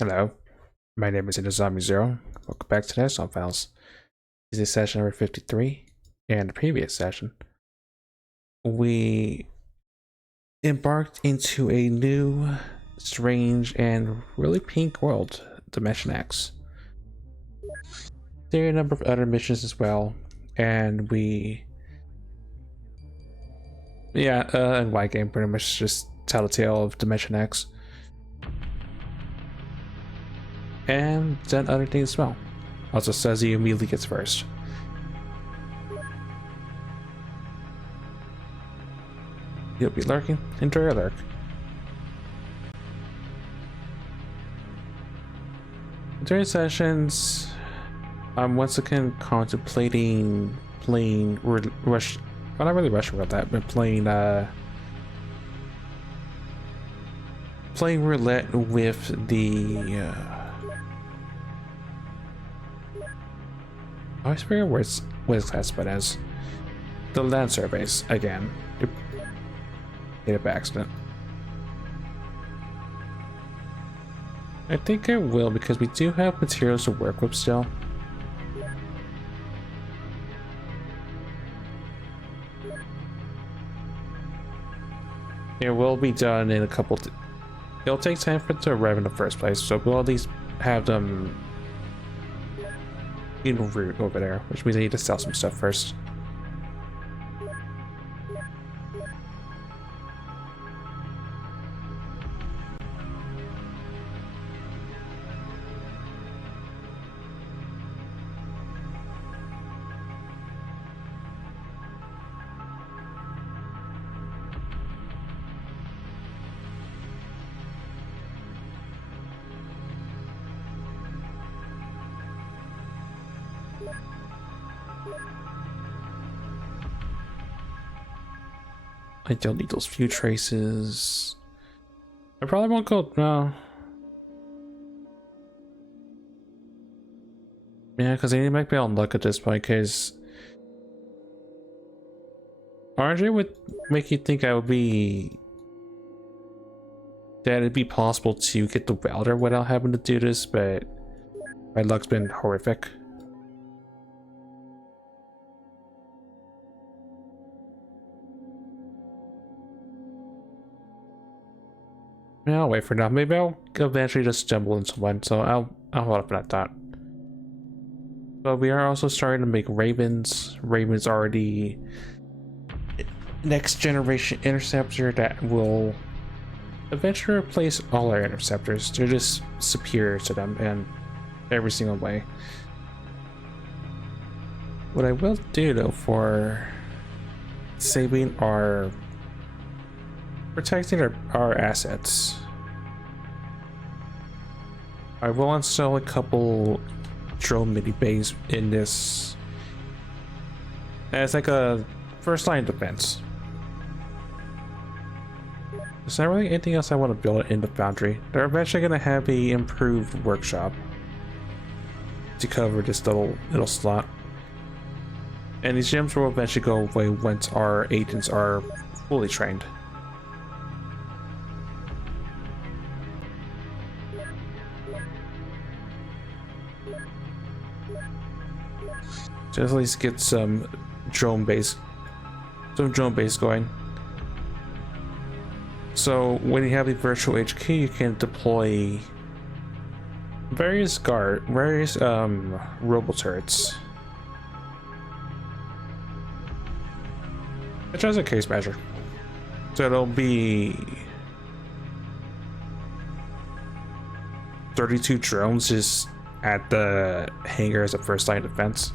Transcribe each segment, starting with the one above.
Hello, my name is Inazami Zero. Welcome back to the National Files. This is session number 53, and the previous session, we embarked into a new, strange, and really pink world, Dimension X. There are a number of other missions as well, and and Y game pretty much just tell the tale of Dimension X. And then other things as well. Also says he immediately gets first. You'll be lurking. Enjoy your lurk. During sessions, I'm once again contemplating playing rush. Well, not really rushing about that, but playing roulette with the. I always forget what it's classified as. The land surveys again. Hit it by accident. I think I will because we do have materials to work with still. It will be done in a couple. It'll take time for it to arrive in the first place, so we'll at least have them en route over there, which means I need to sell some stuff first. I don't need those few traces. I probably won't go. No. Yeah, because they might be on luck at this point. Because RJ would make you think I would be that it'd be possible to get the welder without having to do this, but my luck's been horrific. Yeah, I'll wait for now. Maybe I'll eventually just stumble into one, so I'll hold up on that thought. But we are also starting to make Ravens. Ravens are the next generation interceptor that will eventually replace all our interceptors. They're just superior to them in every single way. What I will do though for saving our protecting our assets, I will install a couple drone mini bays in this as like a first line defense. There's not really anything else I want to build in the foundry. They're eventually going to have a improved workshop to cover this little slot, and these gyms will eventually go away once our agents are fully trained. Just at least get some drone base going. So when you have the virtual HQ, you can deploy various robo turrets. It's just a case measure. So it'll be 32 drones just at the hangar as a first line defense.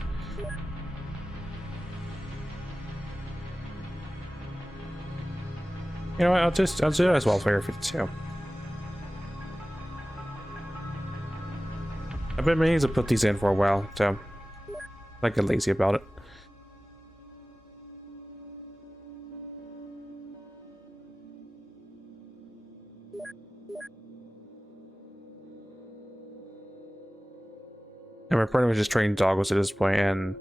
You know what, I'll do it as Welder 52. I've been meaning to put these in for a while, so I get lazy about it. And we're pretty much just training doggos at this point, and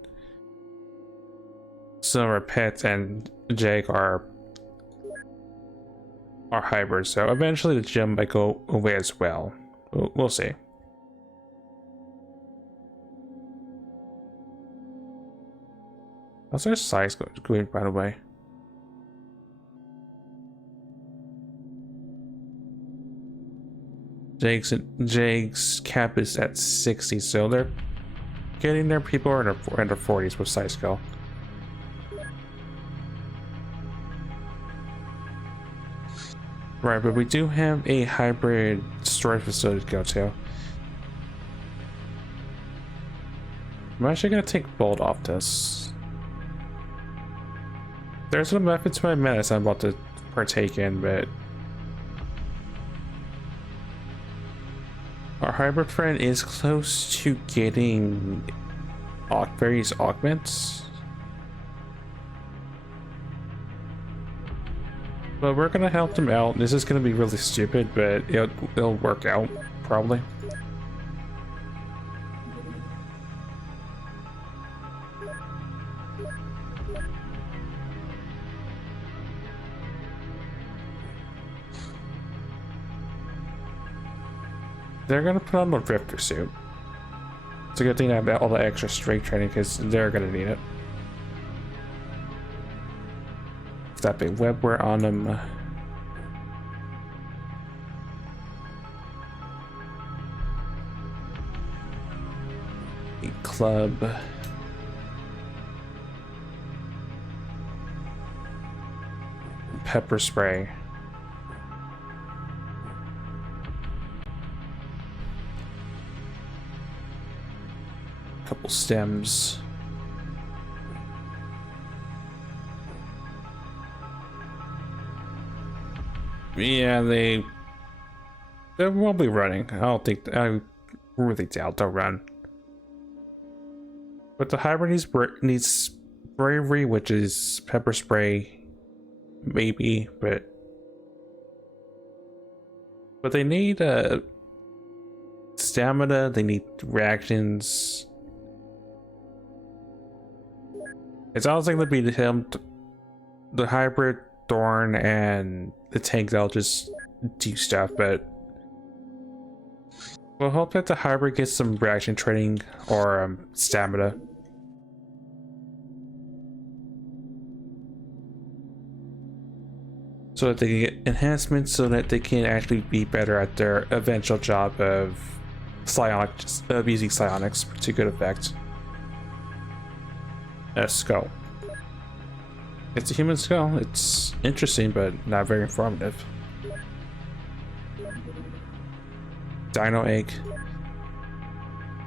some of our pets and Jake are hybrids, so eventually the gym might go away as well. We'll see. How's their size going, by the way? Jake's cap is at 60, so they're getting there. People are in their 40s with size go. Right, but we do have a hybrid storage facility to go to. I'm actually gonna take Bolt off this. There's a method to my madness I'm about to partake in, but our hybrid friend is close to getting various augments. But we're gonna help them out. This is gonna be really stupid, but it'll work out, probably. They're gonna put on the Rifter suit. It's a good thing I have all the extra strength training because they're gonna need it. That big webware on them. Club. Pepper spray. Couple stems. Yeah, they won't be running. I really doubt they'll run. But the hybrid needs bravery, which is pepper spray, maybe, but they need stamina. They need reactions. It's always going to be the hybrid, Thorn, and the tank that'll just do stuff, but we'll hope that the hybrid gets some reaction training or stamina. So that they can get enhancements so that they can actually be better at their eventual job of using psionics to good effect. A skull. It's a human skull. It's interesting, but not very informative. Dino egg.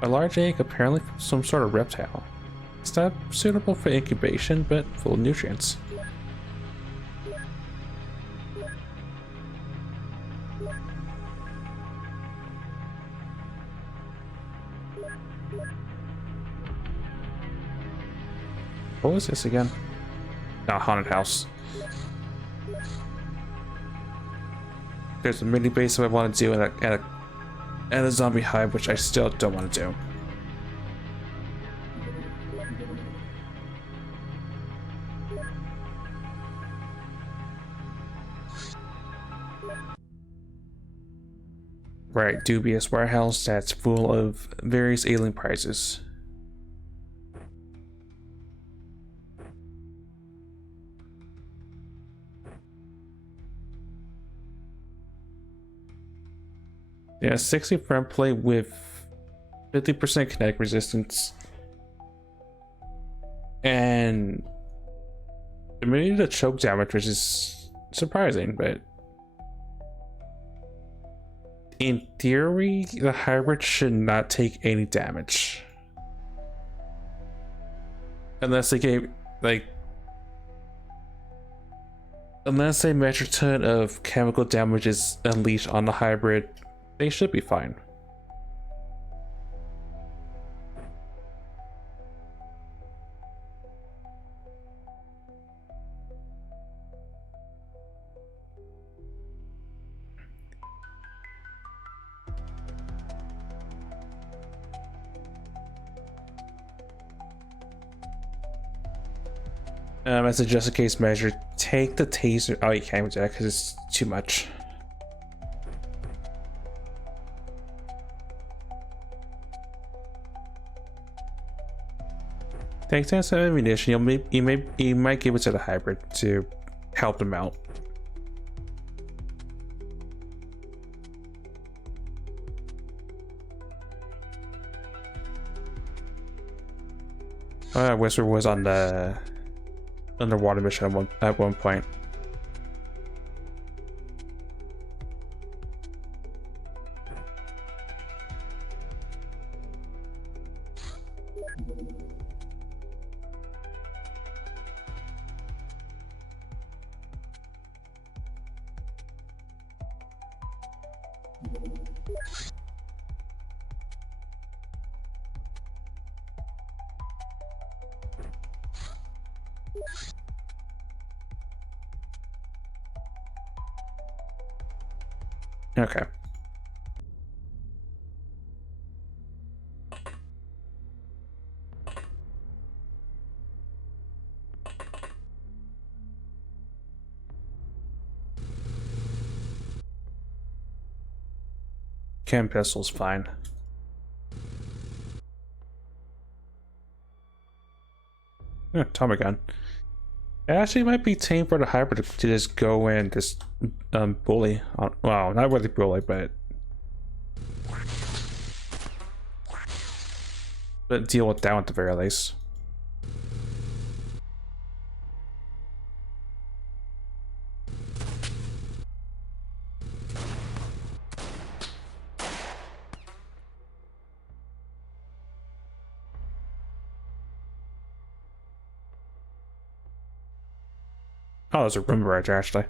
A large egg, apparently from some sort of reptile. It's not suitable for incubation, but full of nutrients. What was this again? Not haunted house. There's a mini base that I want to do at a zombie hive, which I still don't want to do. Right, dubious warehouse that's full of various alien prizes. Yeah, 60 front plate with 50% kinetic resistance. And immunity to choke damage, which is surprising, but in theory, the hybrid should not take any damage. Unless they gave, unless a metric ton of chemical damage is unleashed on the hybrid, they should be fine. As a just in case measure, take the taser. Oh, you can't do that because it's too much. Thanks to some ammunition, you might give it to the hybrid to help them out. Whisper was on the underwater mission at one point. Okay. Chem pistol's fine. Yeah, Tommy gun. It actually might be tame for the hybrid to just go in and just bully. Well, not really bully, but deal with that at the very least. Oh, there's a room right there, actually.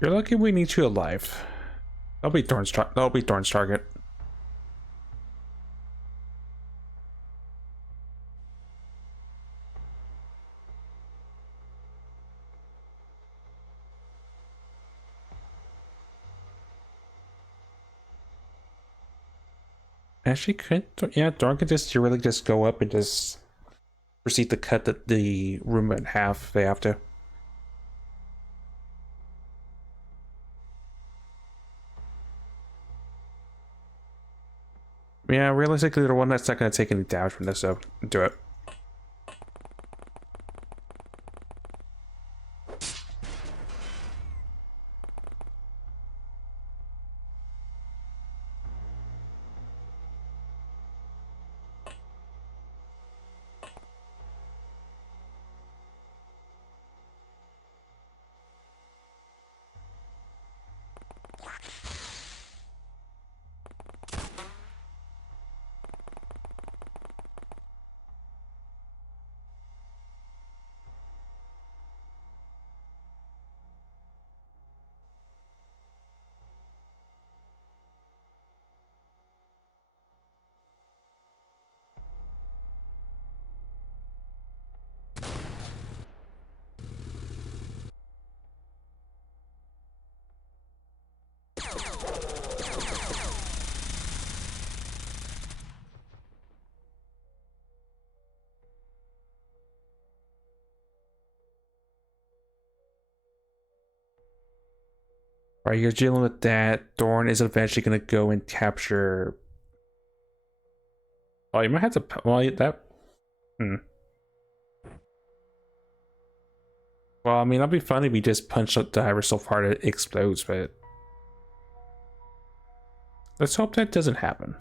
You're lucky we need you alive. That'll be Thorn's target. Actually, yeah, Thorn could just really just go up and just proceed to cut the room in half if they have to. Yeah, realistically, the one that's not going to take any damage from this, so do it. Right, you're dealing with that. Thorn is eventually going to go and capture. Oh, you might have to. Well, that. Well, I mean, that'd be fun if you just punch up the diver so far that it explodes, but let's hope that doesn't happen.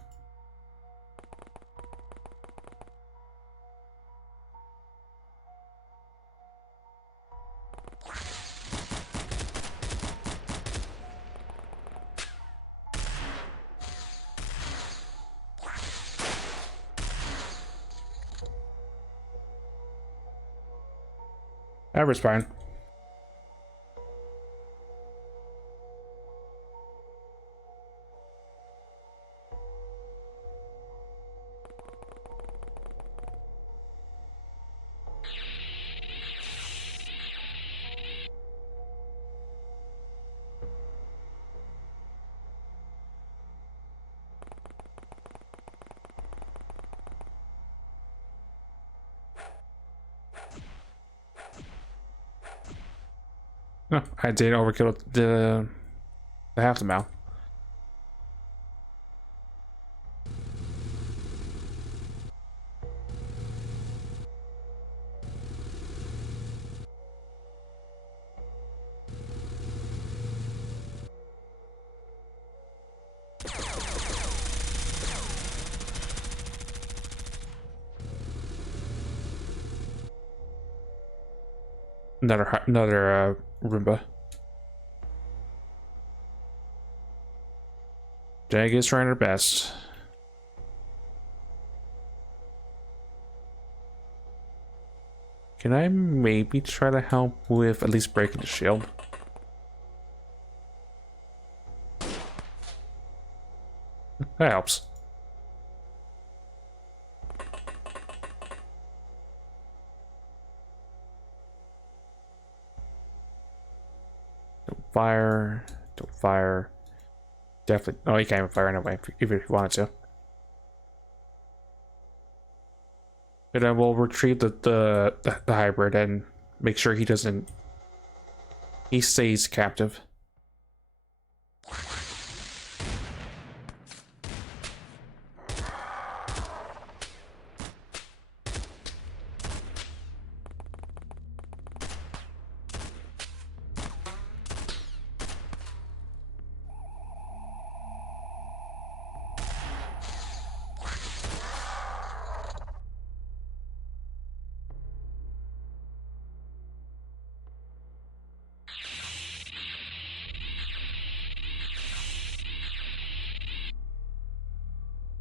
That was fine. No, I did overkill the half the mouth. another Roomba. Jag is trying her best. Can I maybe try to help with at least breaking the shield? That helps. Don't fire. Don't fire. Definitely. Oh, you can't even fire anyway, even if you wanted to. But then we'll retrieve the hybrid and make sure he doesn't. He stays captive.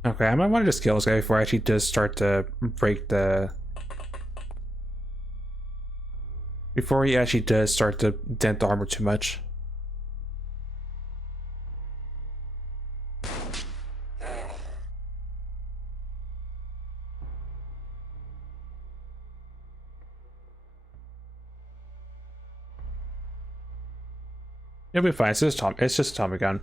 Okay, I might want to just kill this guy before I actually does start to break the. Before he actually does start to dent the armor too much. It'll be fine. It's just a Tommy gun.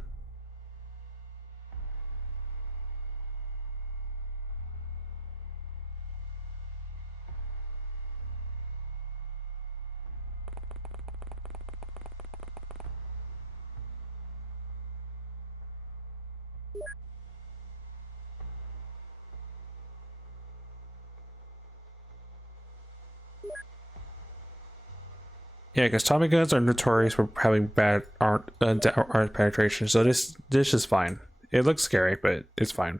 Yeah, because Tommy guns are notorious for having bad armor penetration, so this is fine. It looks scary, but it's fine.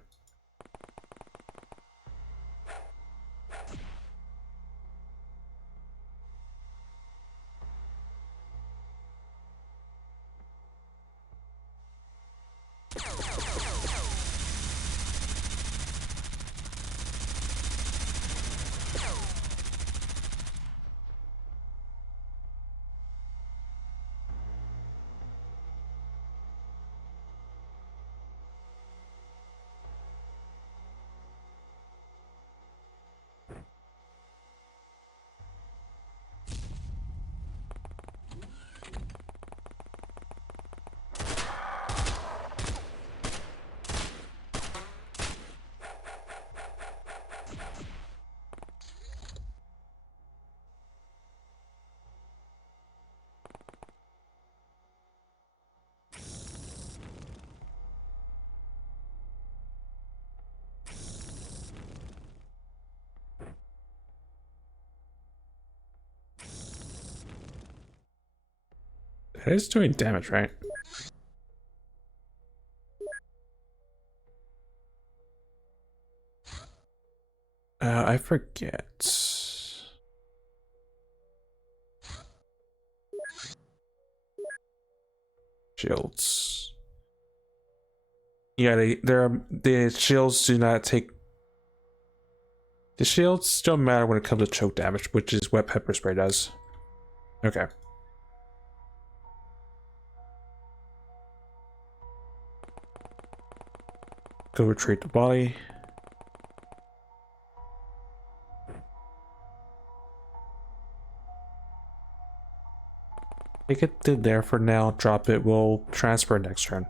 It is doing damage, right? I forget. Shields. Yeah, the shields do not take. The shields don't matter when it comes to choke damage, which is what pepper spray does. Okay. Go retrieve the body. Take it to there for now, drop it, we'll transfer next turn.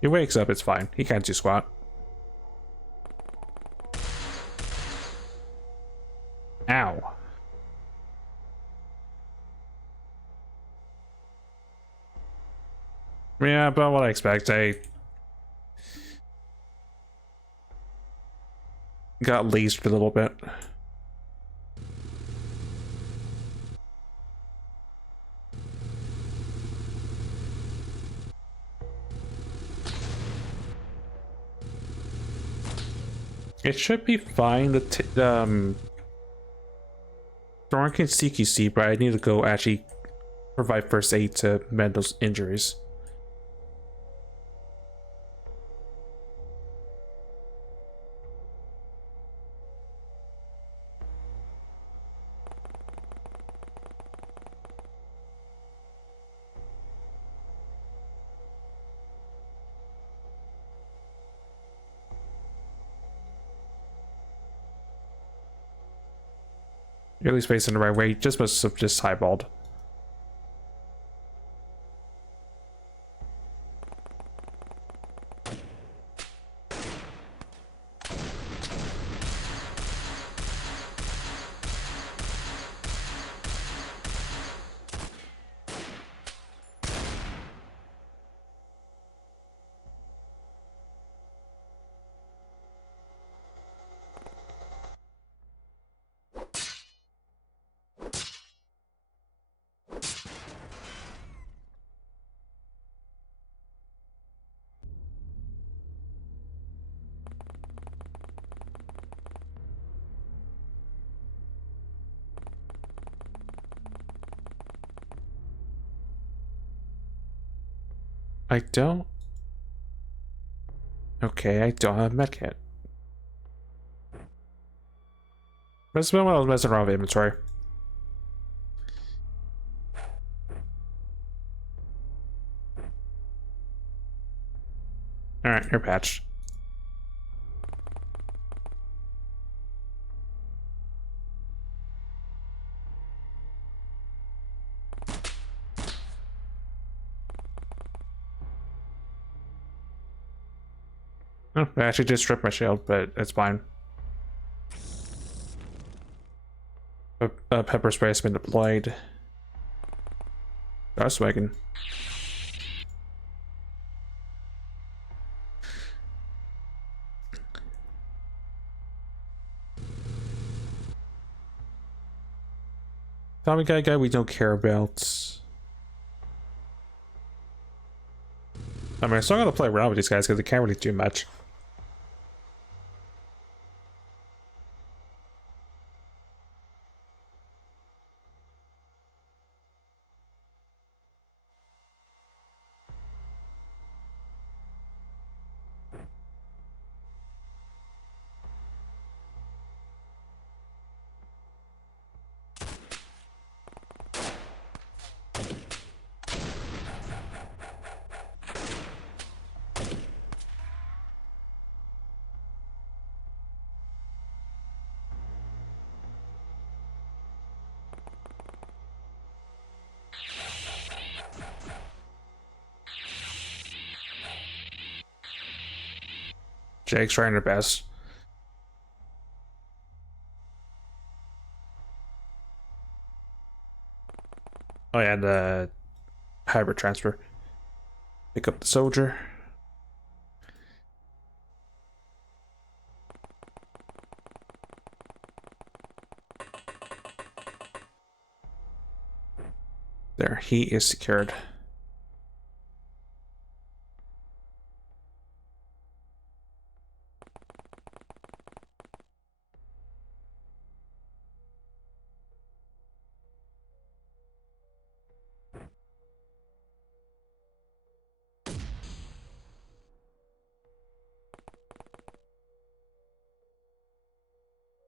He wakes up, it's fine. He can't do squat. Ow. Yeah, but what I expect, I got lased a little bit. It should be fine. Thorn can CQC, but I need to go actually provide first aid to mend those injuries. You're at least facing the right way. Just must have just highballed. I don't. Okay, I don't have a medkit. Must have been when I was messing around with inventory. Alright, you're patched. Oh, I actually just stripped my shield, but it's fine. Pepper spray has been deployed. That's swagging. Tommy guy we don't care about. I mean, I still gotta play around with these guys because they can't really do much. Jake's trying her best. Oh yeah, the hybrid transfer. Pick up the soldier. There, he is secured.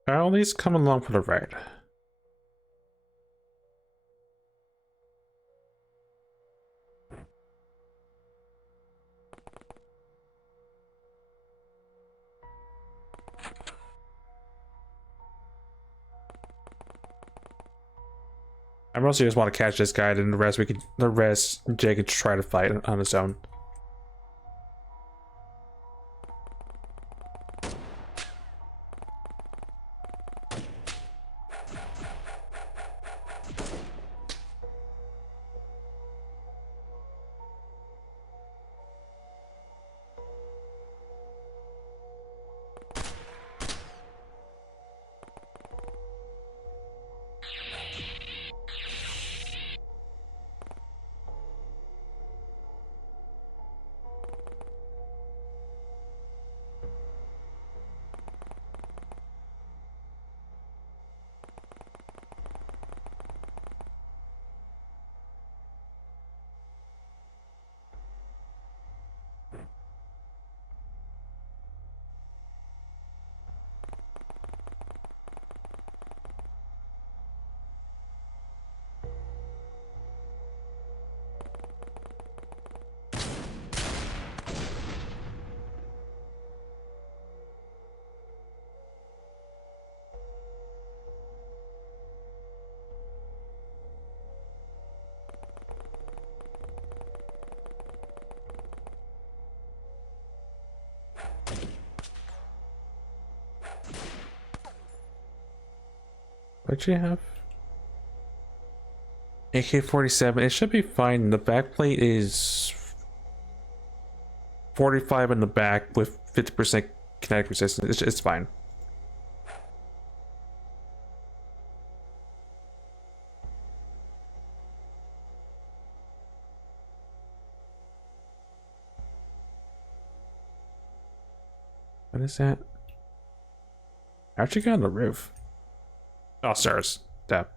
I'll at least come along for the ride. I mostly just want to catch this guy, and the rest Jake can try to fight on his own. What'd you have? AK-47. It should be fine. The backplate is 45 in the back with 50% kinetic resistance. It's fine. What is that? How'd you get on the roof? Oh, stairs. Tap.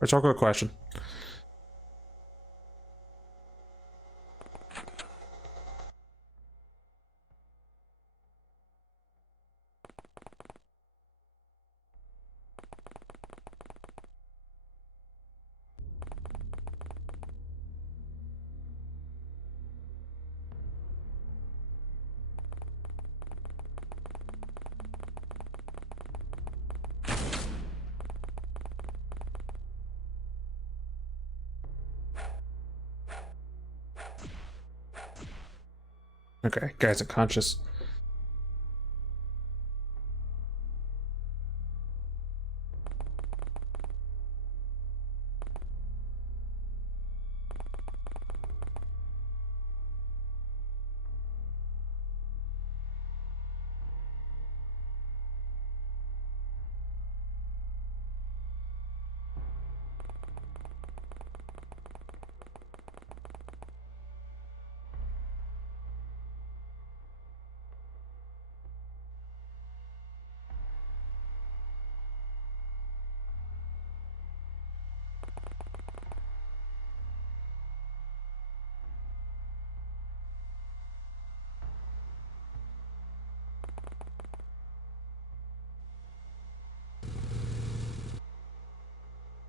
Rhetorical question. Okay, guy's unconscious.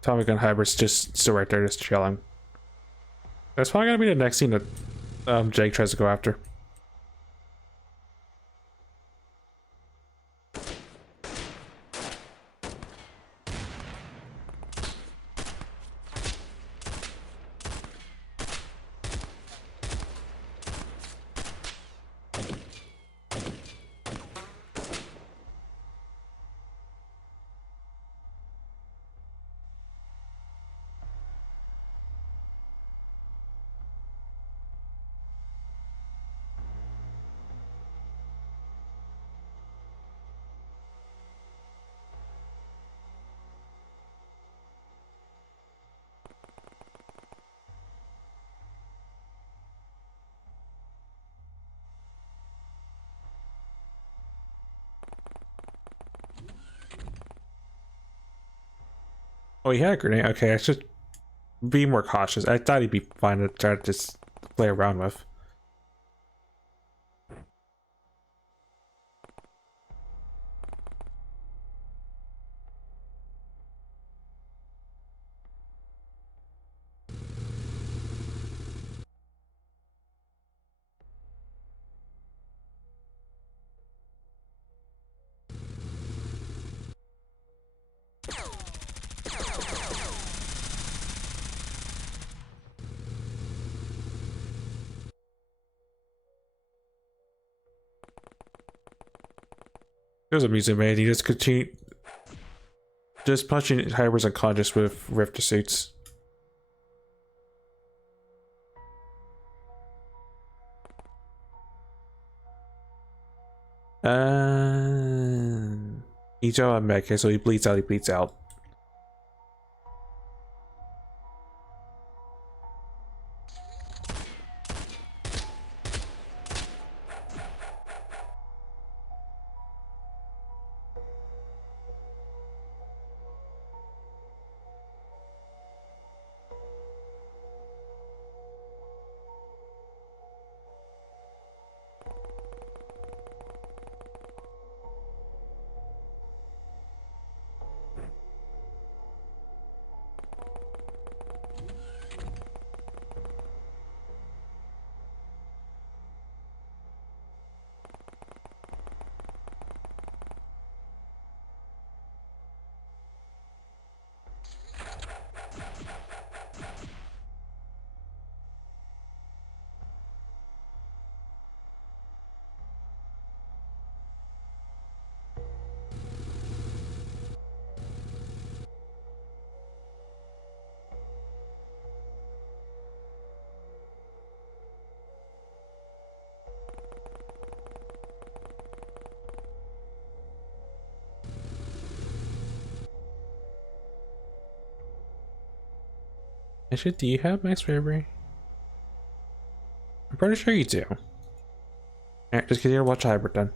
Tommy gun hybrid's just still right there, just chilling. That's probably gonna be the next scene that Jake tries to go after. Oh, he had a grenade. Okay, I should be more cautious. I thought he'd be fine to try to just play around with. It was amusing, man. He just continued just punching hybrids unconscious with rifter suits. He's on mech, okay, so he bleeds out, he bleeds out. Actually, do you have max bravery? I'm pretty sure you do. Alright, just continue to watch hybrid then.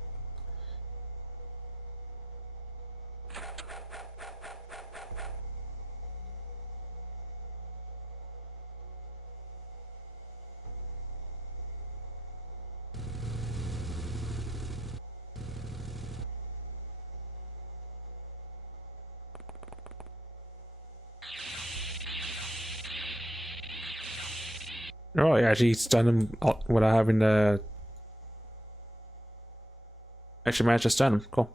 Oh, yeah, actually stun him without having to. Actually managed to stun him. Cool.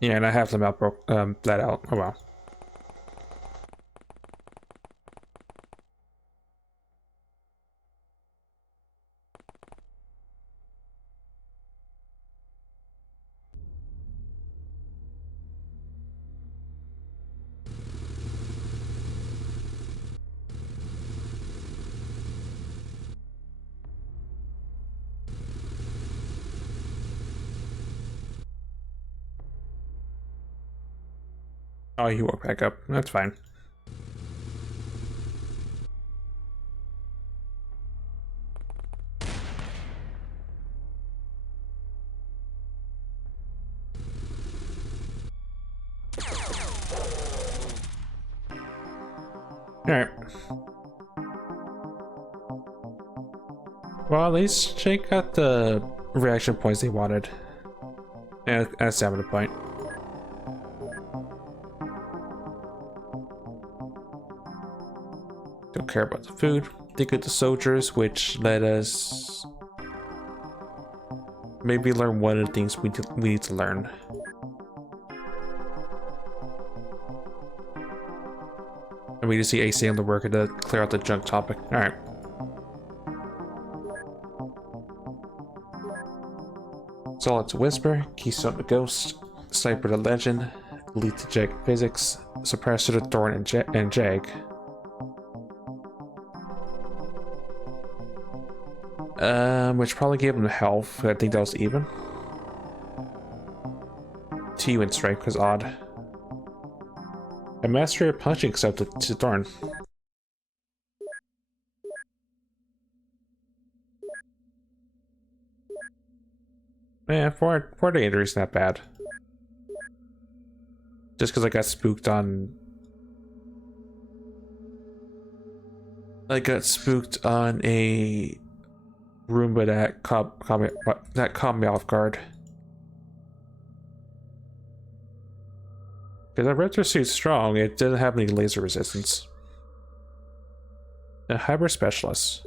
Yeah, and I have them out bled out. Oh well. Oh, you woke back up. That's fine. Alright. Well, at least Jake got the reaction points he wanted. And a stamina point. Don't care about the food. Think of the soldiers, which let us maybe learn one of the things we need to learn. And we just see AC on the worker to clear out the junk topic. Alright. Solid to Whisper, Keystone to Ghost, Sniper to Legend, Elite to Jag Physics, Suppressor to Thorn and Jag. Which probably gave him health. I think that was even. T and Strike was odd. A Master of Punching except to Thorn. Yeah, four to injury is not bad. Just because I got spooked on. I got spooked on a Roomba that caught me off guard. Because that Raptor suit's strong, it doesn't have any laser resistance. A Hybrid Specialist.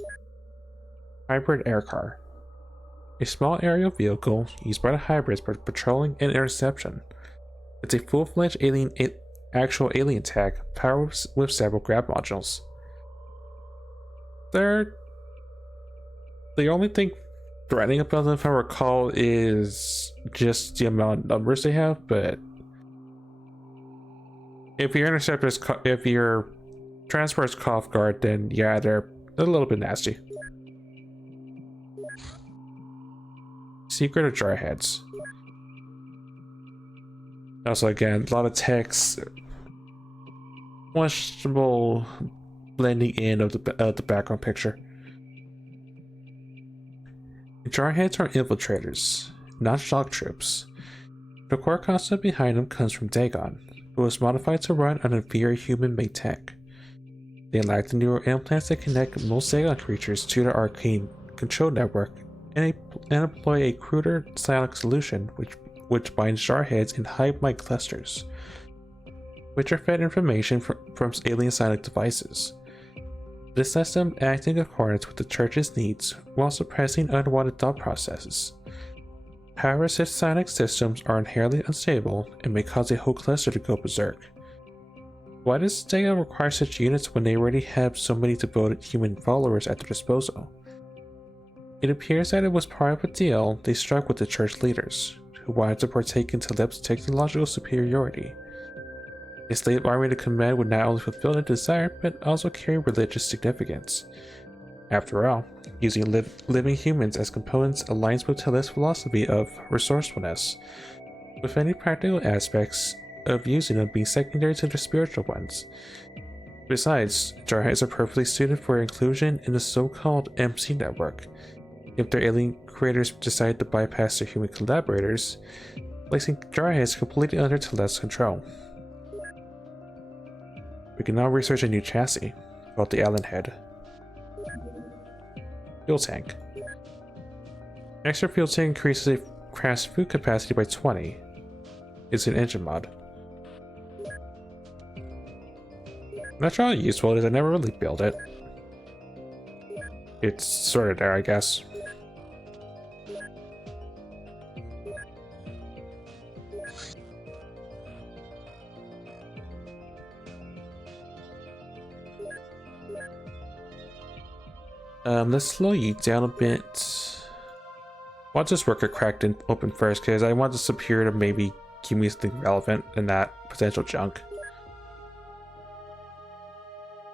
Hybrid Air Car. A small aerial vehicle used by the hybrids for patrolling and interception. It's a full-fledged actual alien tech powered with several grab modules. The only thing threatening about them, if I recall, is just the amount of numbers they have, but if your if your transport is off guard, then yeah, they're a little bit nasty. Secret of Jarheads. Also, again, a lot of text, questionable blending in of the background picture. Jarheads are infiltrators, not shock troops. The core concept behind them comes from Dagon, who was modified to run on inferior human-made tech. They lack the neural implants that connect most Dagon creatures to the arcane control network and employ a cruder psionic solution which binds Jarheads in hive-mind clusters, which are fed information from alien psionic devices. This lets them act in accordance with the Church's needs while suppressing unwanted thought processes. However, such psionic systems are inherently unstable and may cause a whole cluster to go berserk. Why does Dagon require such units when they already have so many devoted human followers at their disposal? It appears that it was part of a deal they struck with the Church leaders, who wanted to partake in Talib's technological superiority. A slave army to command would not only fulfill their desire, but also carry religious significance. After all, using living humans as components aligns with Talib's philosophy of resourcefulness, with any practical aspects of using them being secondary to the spiritual ones. Besides, jarheads are perfectly suited for inclusion in the so-called MC network. If their alien creators decide to bypass their human collaborators, placing jarheads completely under Teleth's control. We can now research a new chassis, called the Allen Head. Fuel tank. Extra fuel tank increases a craft's food capacity by 20. It's an engine mod. I'm not sure how useful it is, I never really built it. It's sort of there, I guess. Let's slow you down a bit. I'll just work a cracked and open first, because I want the superior to maybe give me something relevant in that potential junk.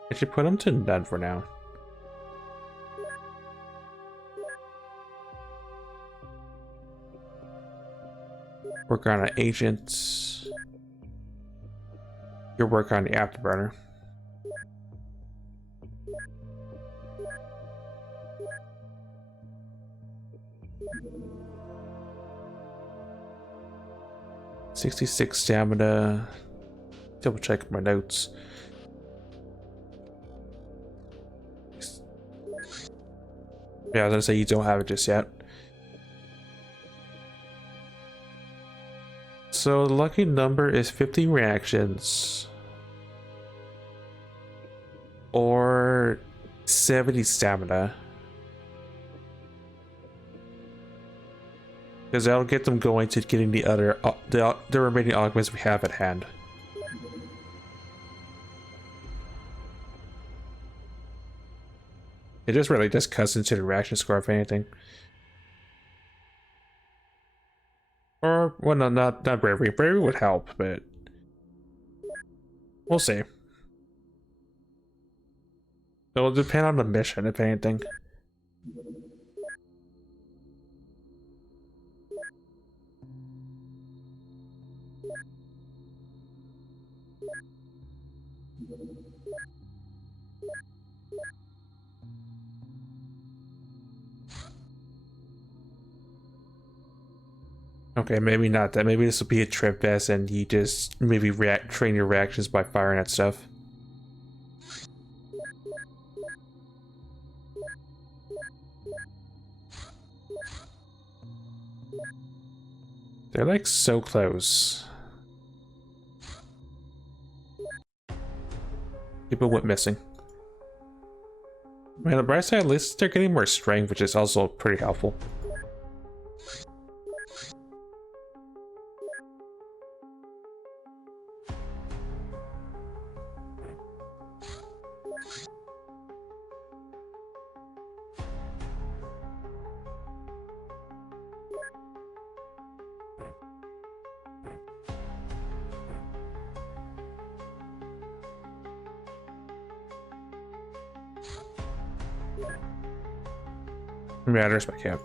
I should put them to none for now. Work on an agent. Your work on the afterburner. $66 stamina. Double check my notes. Yeah, I was gonna say you don't have it just yet. So the lucky number is 50 reactions. Or 70 stamina. Because that'll get them going to getting the other, the remaining augments we have at hand. It just really just cuts into the reaction score, if anything. Or, well, no, not bravery. Bravery would help, but we'll see. It'll depend on the mission, if anything. Okay, maybe not that. Maybe this will be a trip vest and you just maybe train your reactions by firing at stuff. They're like so close. People went missing. Man, the bright side, at least they're getting more strength, which is also pretty helpful. Yeah, there's my camp.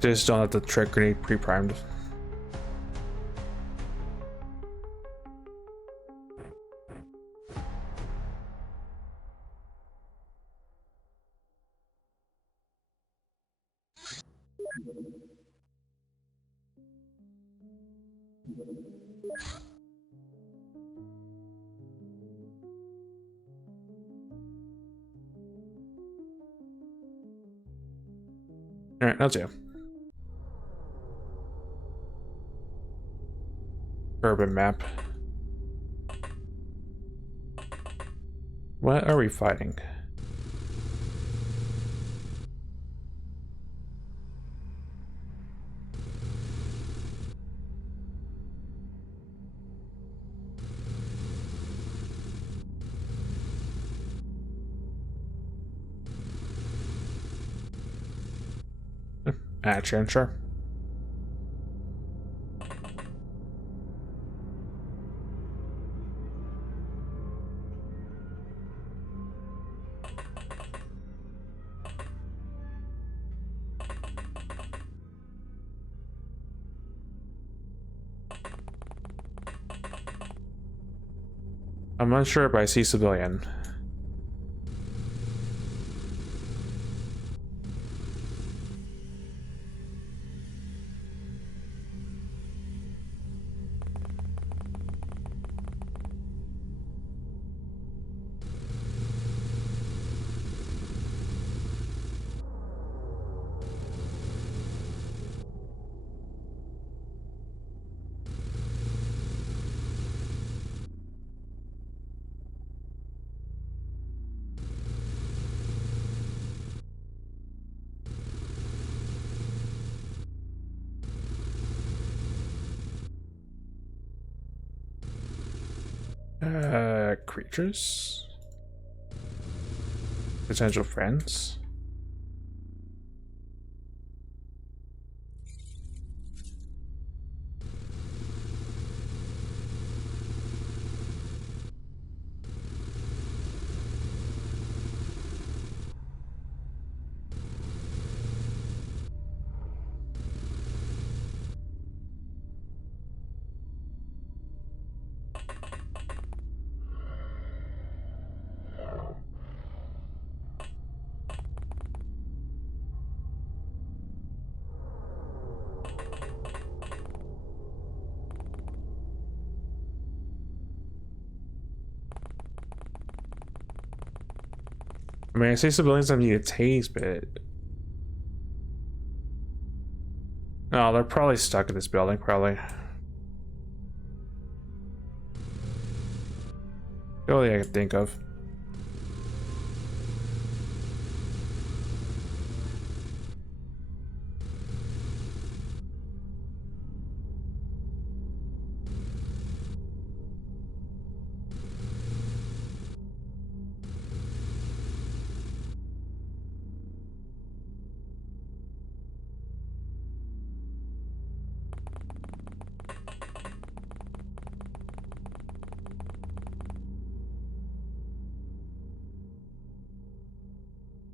Just don't have the trick grenade pre-primed. Alright, that's you. Urban map. What are we fighting? Action, sure. I'm unsure, but I see civilian. Creatures? Potential friends? I mean, I see civilians that need a tase, but... Oh, they're probably stuck in this building, probably. The only I can think of.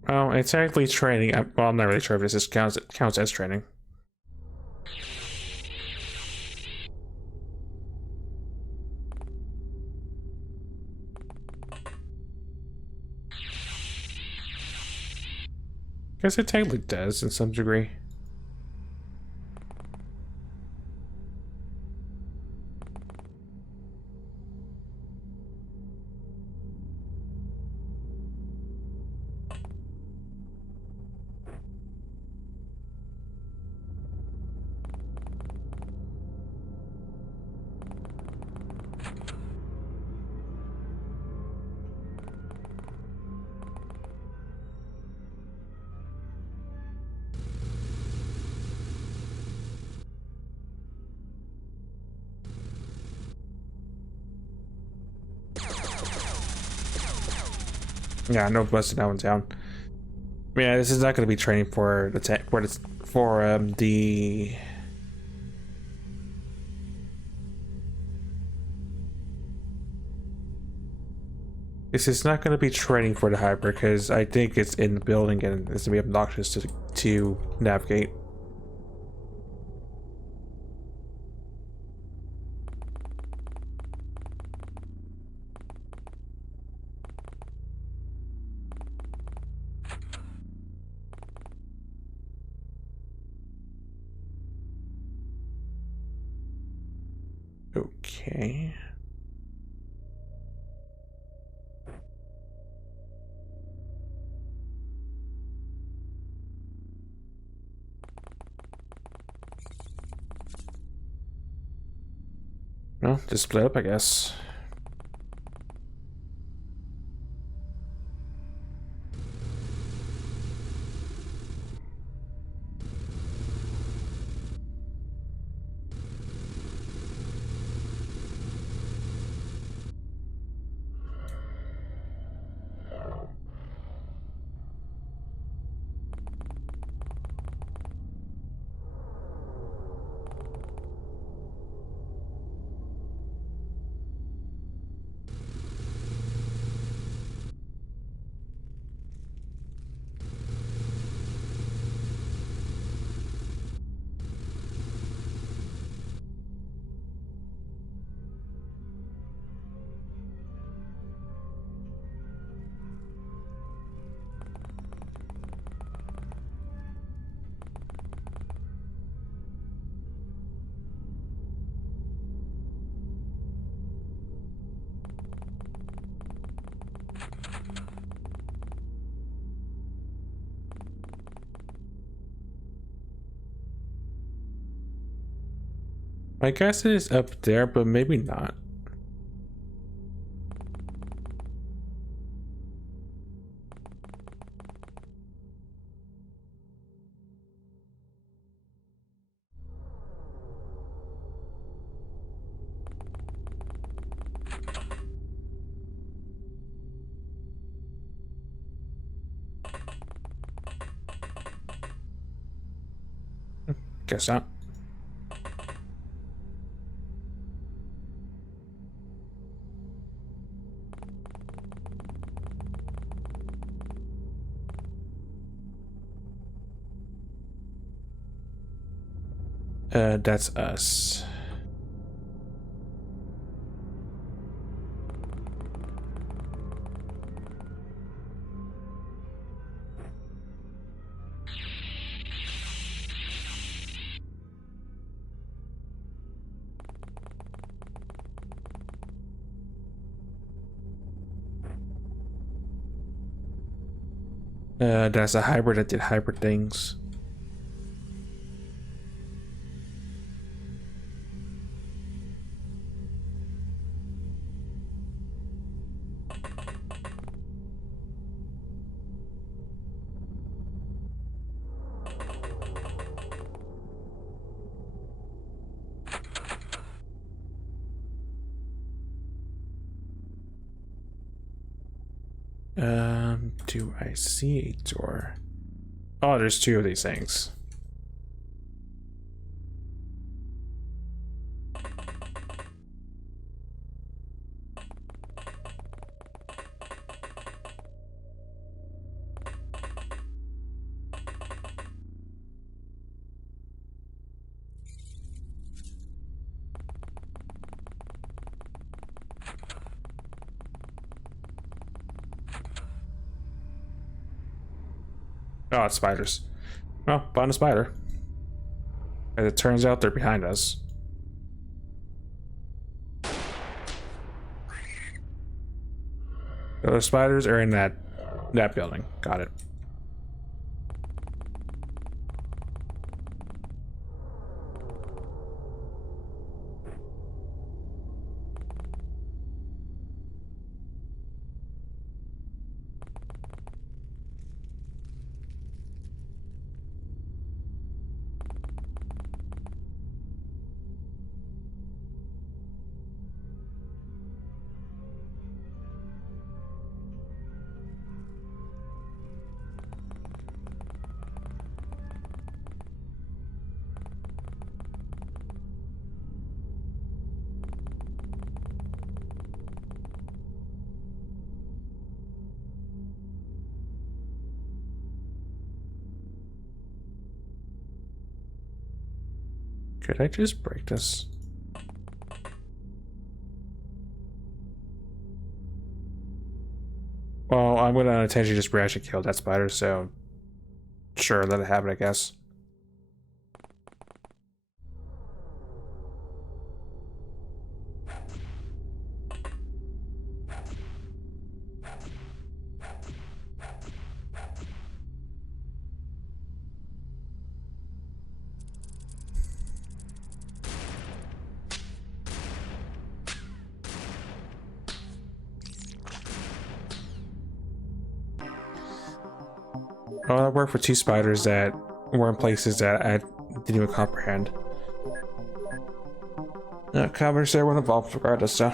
Well, it's technically training. Well, I'm not really sure if this counts as training. Guess it technically does in some degree. Yeah, no busting that one down. Yeah, this is not going to be training for the the. This is not going to be training for the hyper because I think it's in the building and it's going to be obnoxious to navigate. Okay. Well, just split up, I guess. My guess is up there, but maybe not. Guess not. That's us. That's a hybrid that did hybrid things. Do I see a door? Oh, there's two of these things. Oh, it's spiders. Well, found a spider. As it turns out, they're behind us. The spiders are in that building. Got it. Could I just break this? Well, I'm gonna unintentionally just actually kill that spider, so sure, let it happen, I guess. Oh, that worked for two spiders that were in places that I didn't even comprehend. Commerce there won't evolve regardless, though.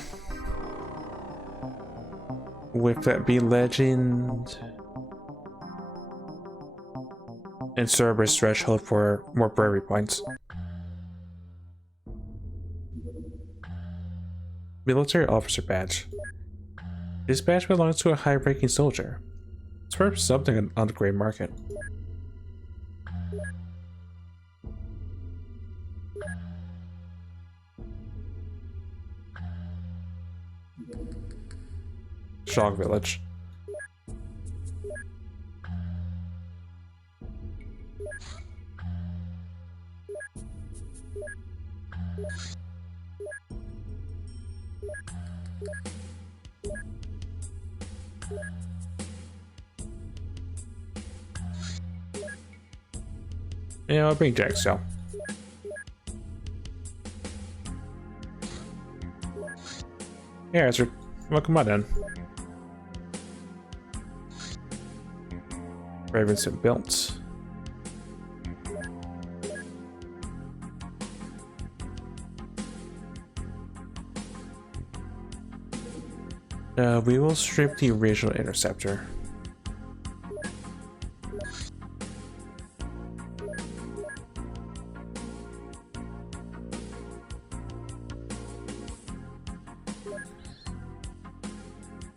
With that be legend. And Cerberus threshold for more bravery points. Military officer badge. This badge belongs to a high-ranking soldier. It's worth something on the gray market. Shog Village. Yeah, I'll bring Jack, so. Yeah, Ezra. Well, come on then. Ravens have built. We will strip the original interceptor.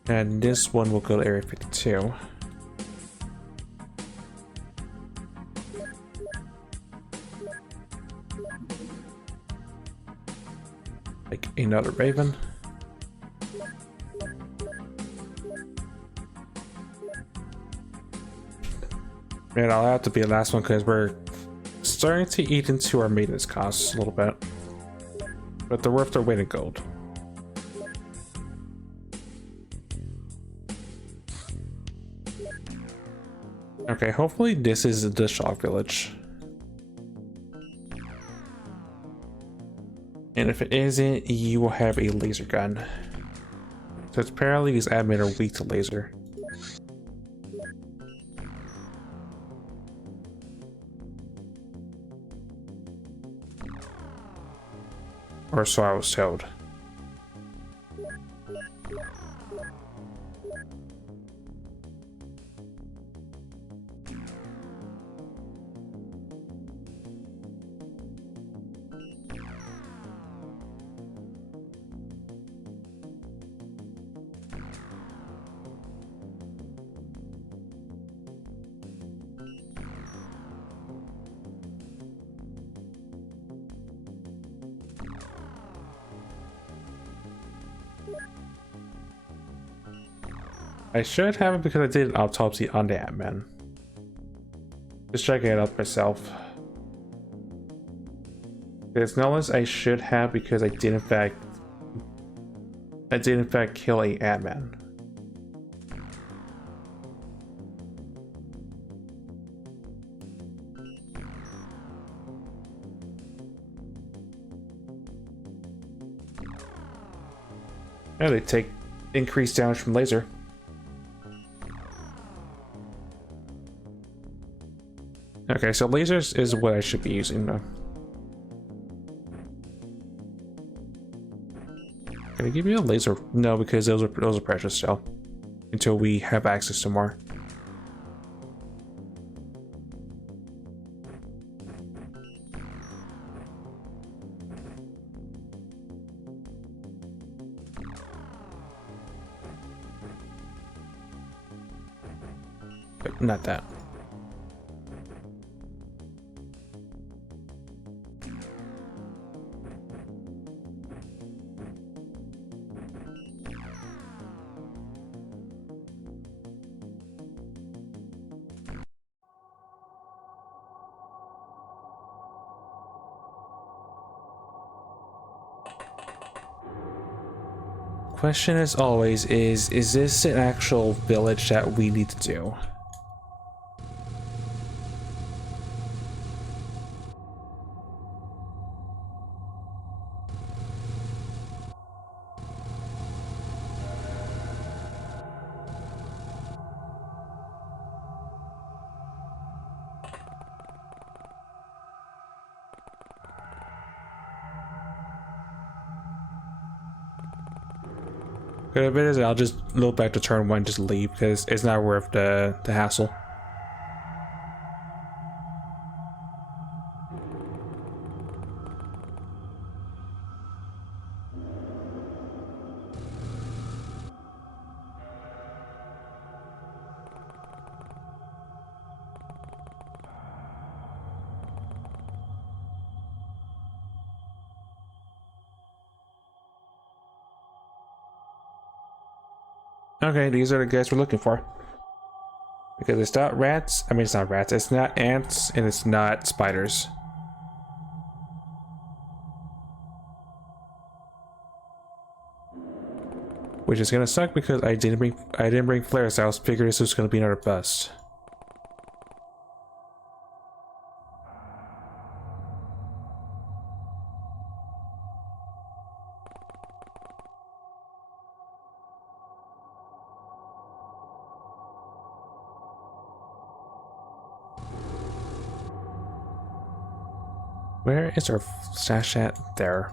And this one will go to Area 52. Like another Raven. And I'll have to be the last one because we're starting to eat into our maintenance costs a little bit. But they're worth their weight in gold. Okay, hopefully this is the shock village. And if it isn't, you will have a laser gun. So it's apparently these admin are weak to laser. Or so I was told. I should have it because I did an autopsy on the admin. Just checking it out myself. There's no less I should have because I did in fact kill a admin. Yeah, they take increased damage from laser. Okay, so lasers is what I should be using though. Can I give you a laser? No, because those are precious still. Until we have access to more. But not that. Question as always is this an actual village that we need to do? But if it is, I'll just look back to turn one, just leave because it's not worth the hassle. Okay, these are the guys we're looking for. Because it's not rats. I mean, it's not rats. It's not ants, and it's not spiders. Which is gonna suck because I didn't bring flares. I was figuring this was gonna be another bust. Where is our stash at? There.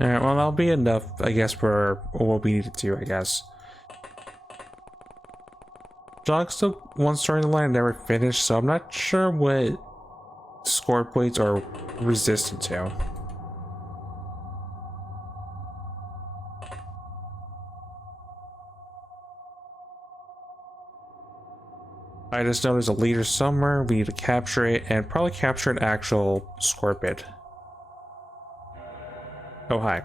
Alright, well, that'll be enough, I guess, for what we need to do, I guess. Jog's the one starting the line never finished, so I'm not sure what score points are resistant to. I just know there's a leader somewhere, we need to capture it, and probably capture an actual scorpion. Oh, hi.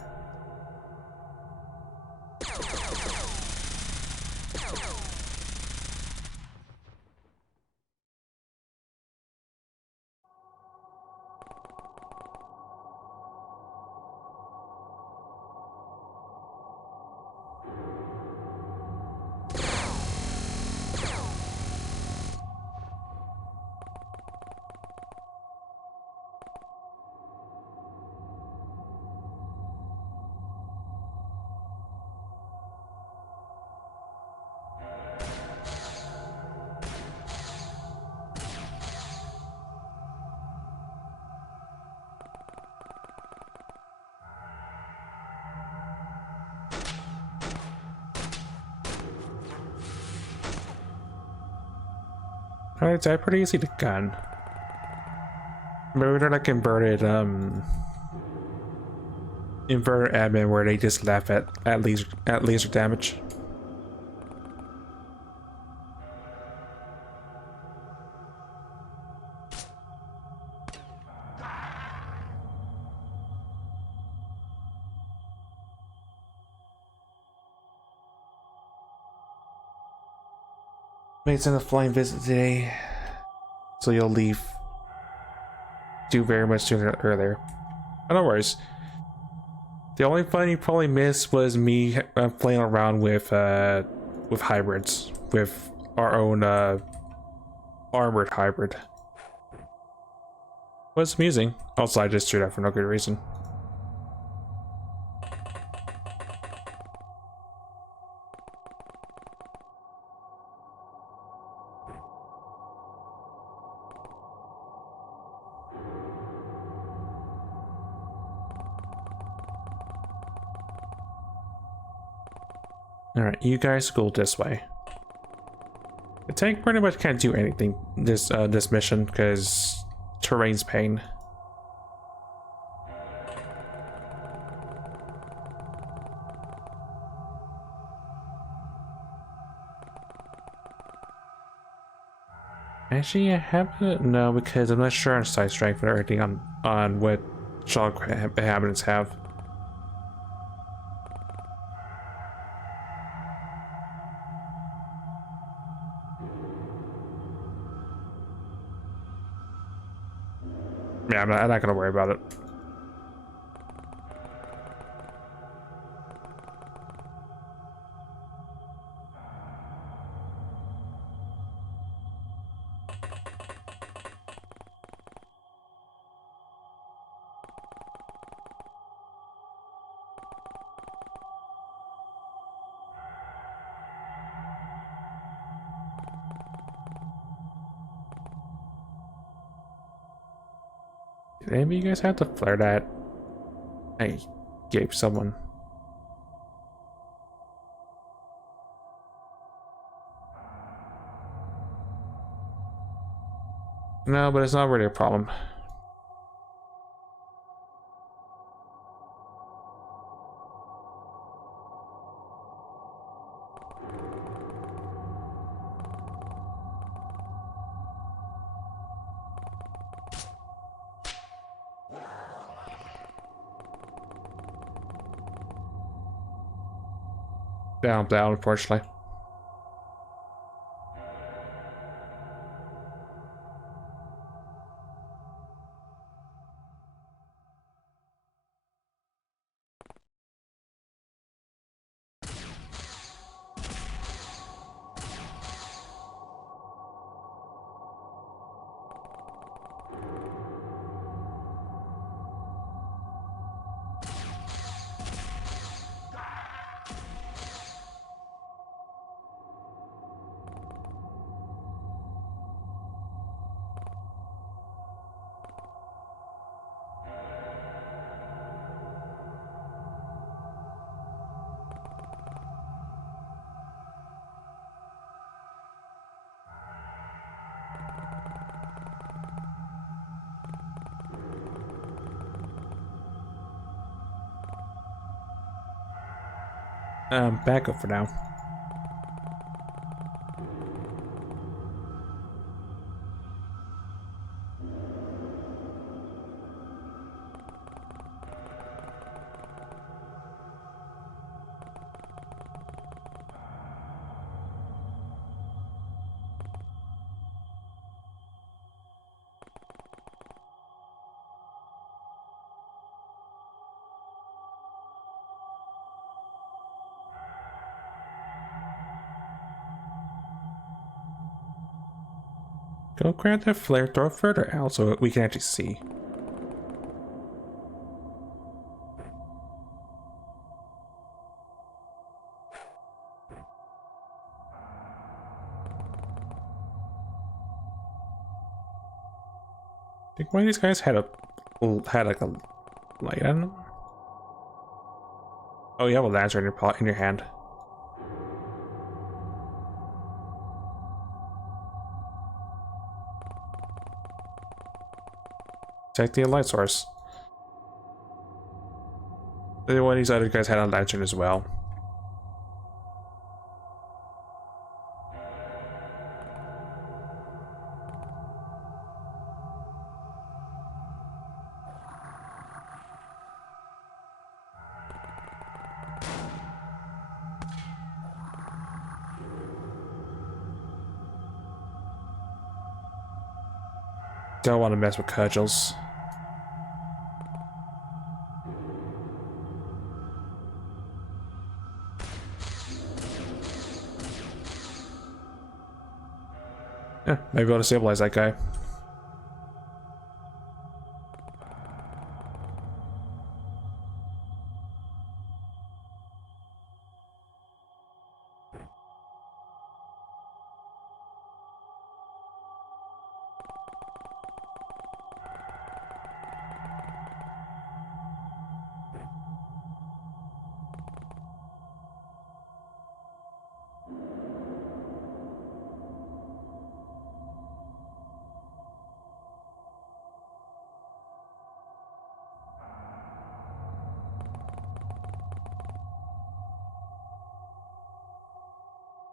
Alright, so pretty easy to gun. Maybe they're like inverted admin where they just laugh at laser damage. Mate's on a flying visit today, so you'll leave. Do very much sooner earlier. Oh, no worries. The only fun you probably missed was me playing around with hybrids, with our own armored hybrid. It was amusing. Also, I just threw that for no good reason. Alright, you guys go this way. The tank pretty much can't do anything this mission because terrain's pain. Actually, I haven't. No, because I'm not sure on side strength and everything on what shock inhabitants have. Yeah, I'm not gonna worry about it. Did any of you guys have the flare that I gave someone? No, but it's not really a problem. Down, unfortunately. Back up for now. Go grab that flare, throw it further out so we can actually see. I think one of these guys had like a light on them. Oh, you have a lantern in your hand. Check the light source. One of these other guys had a lantern as well. Don't want to mess with cudgels. Yeah, maybe I'll stabilize that guy.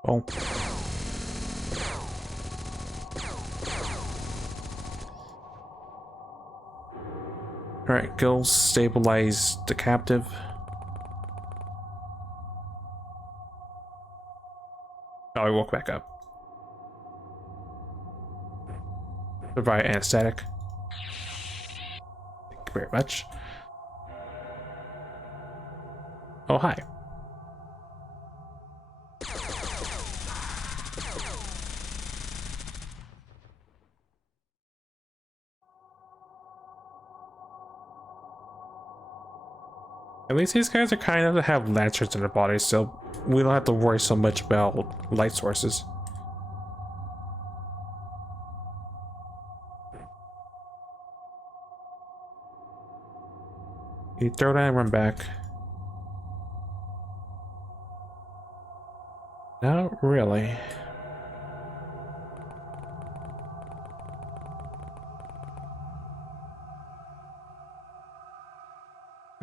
Oh. Alright, go stabilize the captive. Oh, I woke back up. Provide anesthetic. Thank you very much. Oh, hi. At least these guys are kind of have lanterns in their bodies, so we don't have to worry so much about light sources. You throw that and run back. Not really.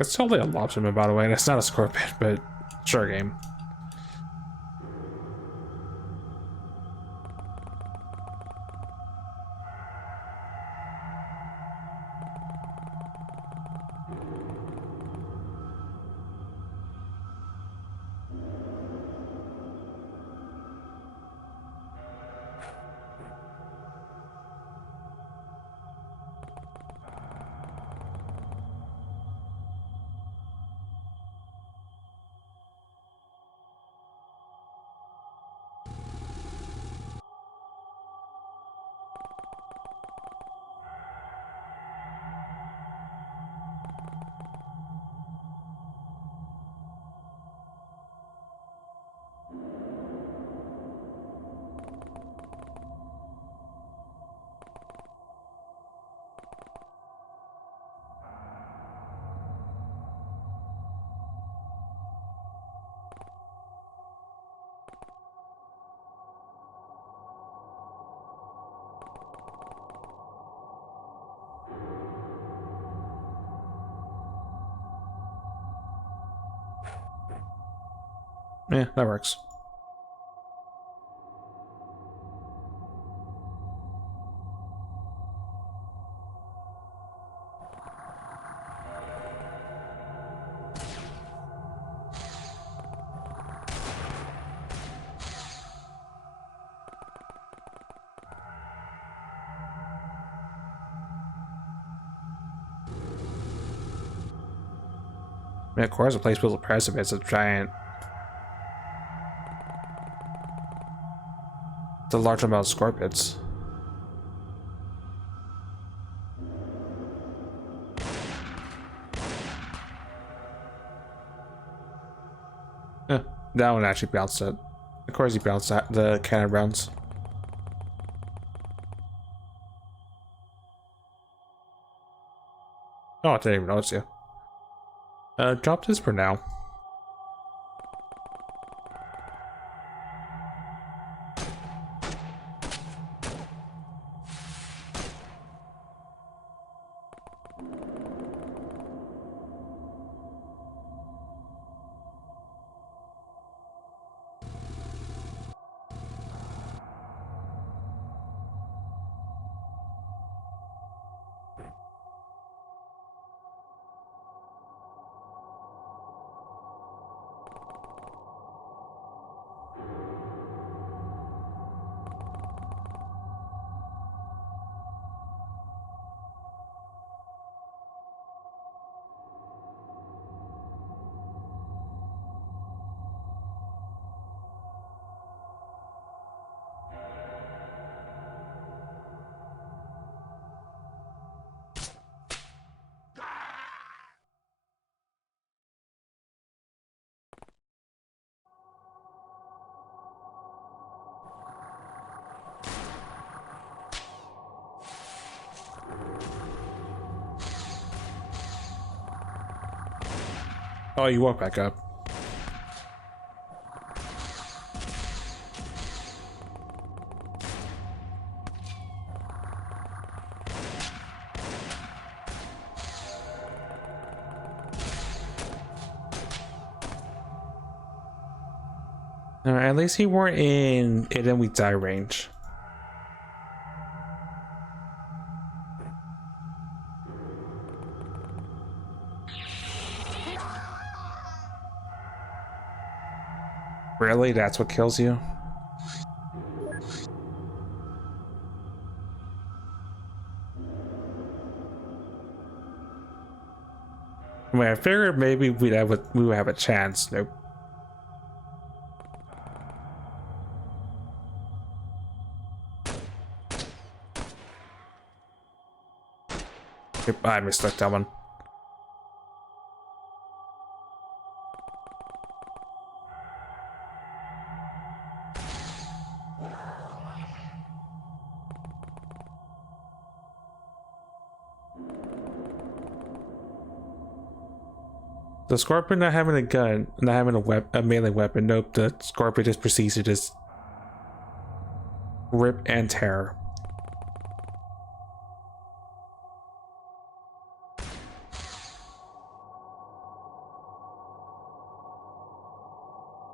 It's totally a lobsterman, by the way, and it's not a scorpion, but sure game. Yeah, that works. I mean, of course, a place built a precipice, a giant. It's a large amount of scorpions. Yeah, that one actually bounced it. Of course, he bounced that, the cannon rounds. Oh, I didn't even notice you. Drop this for now. Oh, you woke back up. At least he weren't in it and we die range. Really? That's what kills you? I mean, I figured maybe we would have a chance. Nope. Yep, I mistook that one. The Scorpion not having a gun, not having a melee weapon. Nope, the Scorpion just proceeds to just rip and tear.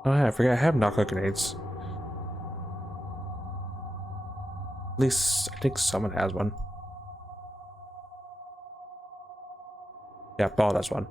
Oh yeah, I forgot I have knockout grenades. At least I think someone has one. Yeah, Ball has one.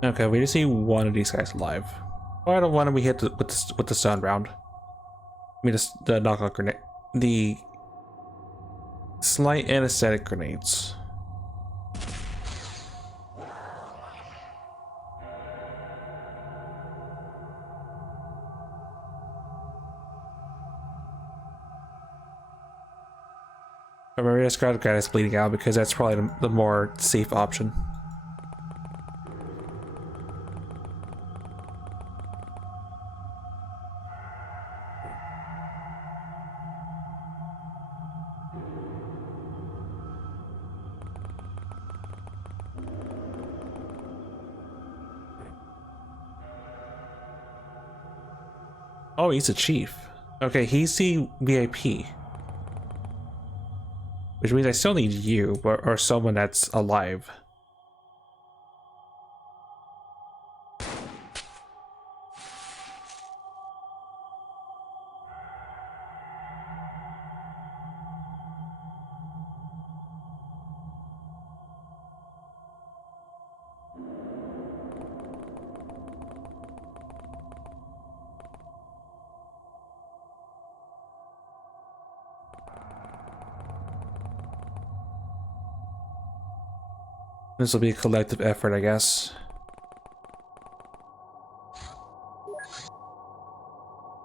Okay, we just see one of these guys alive. Why don't we hit with the stun round? I mean, the knockout grenade, the slight anesthetic grenades. But maybe just grab the guy that's bleeding out because that's probably the more safe option. Oh, he's a chief. Okay, he's the VIP. Which means I still need you, or someone that's alive. This will be a collective effort, I guess.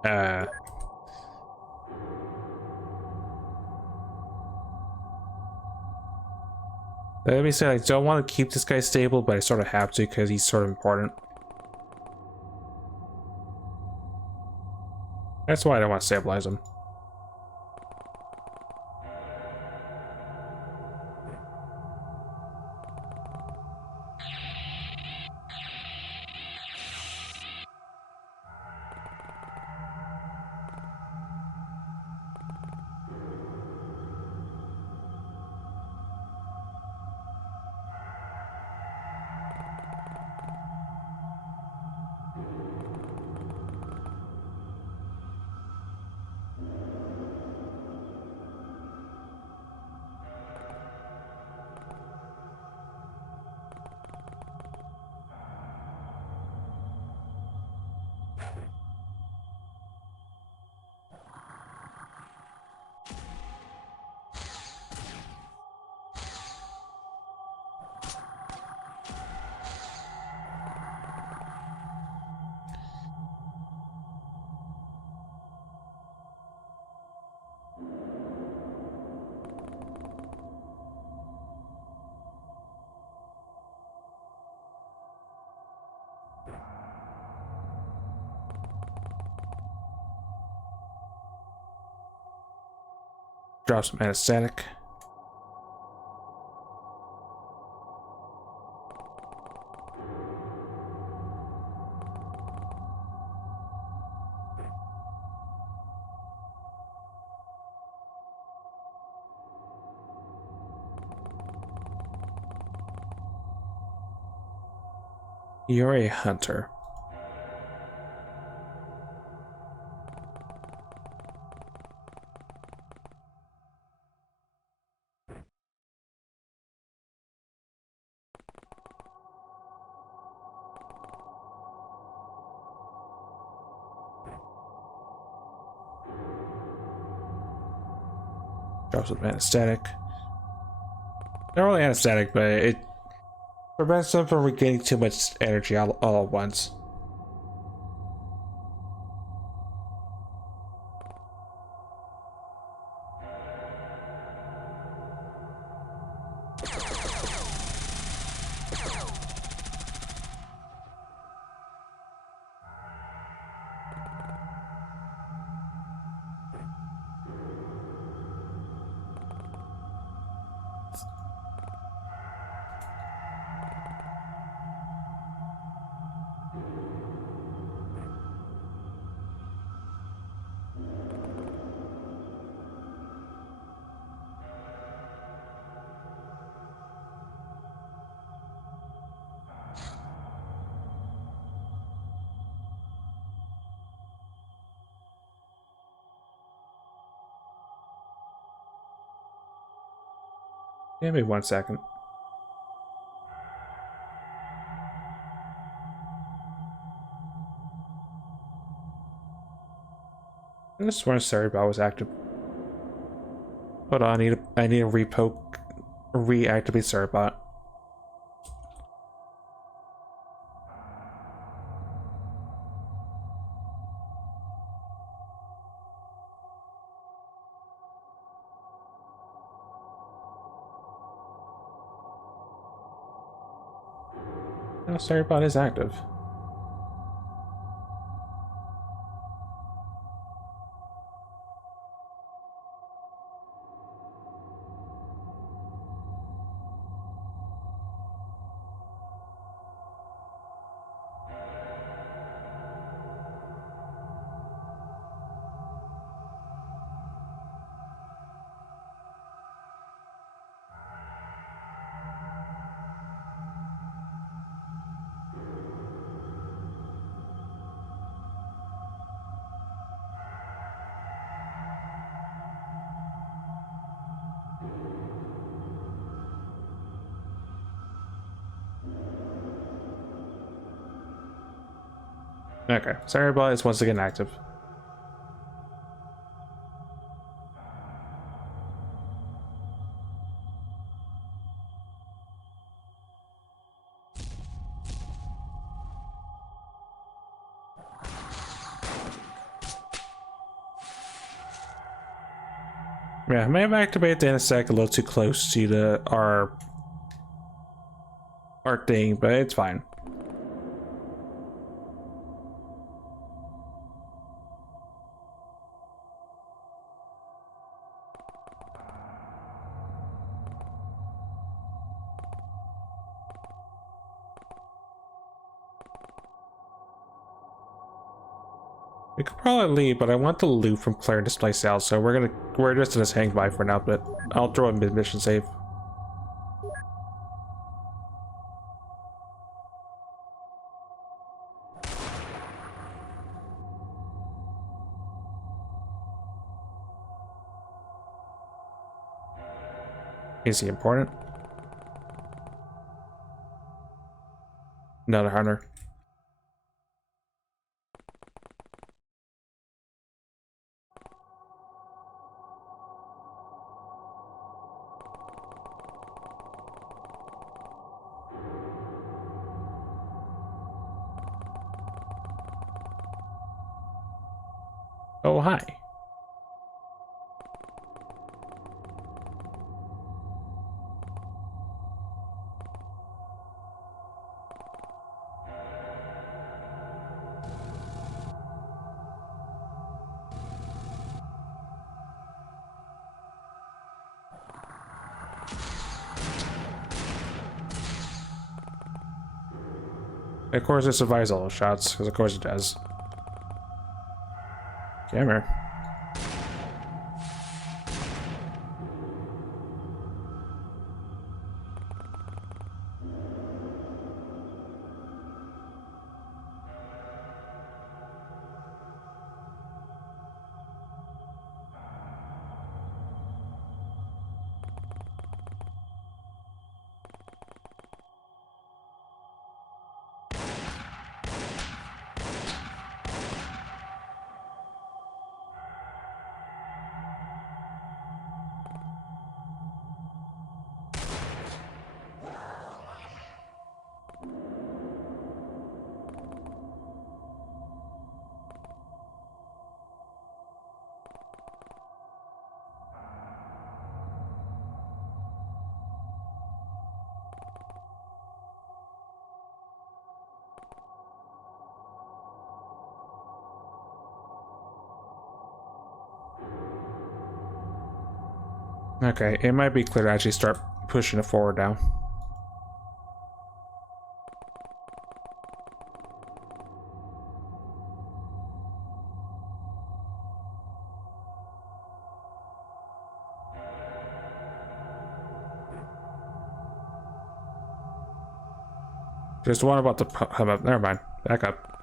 Let me say, I don't want to keep this guy stable, but I sort of have to because he's sort of important. That's why I don't want to stabilize him. Drop some anesthetic. You're a hunter. Drop some anesthetic. Not really anesthetic, but it prevents them from regaining too much energy all at once. Give me 1 second. I just want to sorry if I was active. Hold on, I need to reactivate Cerebot. No, Cerebot is active. Okay, Cerebot is once again active. Yeah, I may have activated the anesthetic a little too close to our thing, but it's fine. We could probably leave, but I want the loot from clearing this place out, so we're just gonna hang by for now, but I'll throw a mid-mission save. Is he important? Another hunter. Oh, hi. Of course it survives all those shots, because of course it does. Camera. Okay, it might be clear to actually start pushing it forward now. Just one about to come up. Never mind. Back up.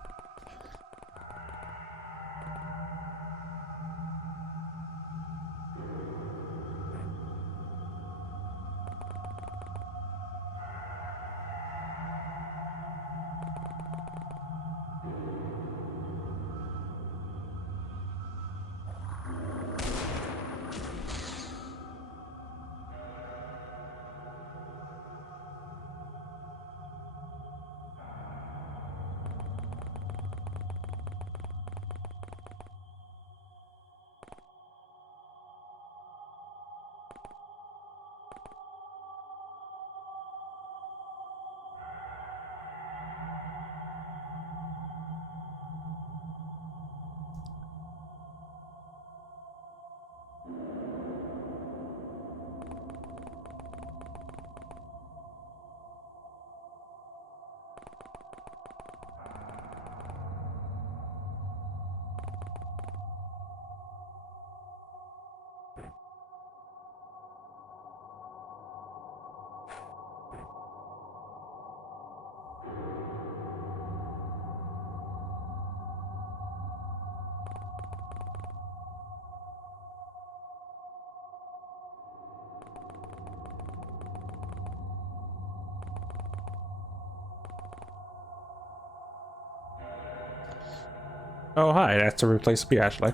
Oh, hi. That's to replace me, Ashley.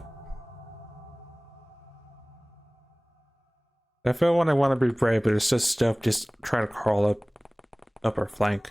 I feel when I want to be brave, but it's just stuff just trying to crawl up our flank.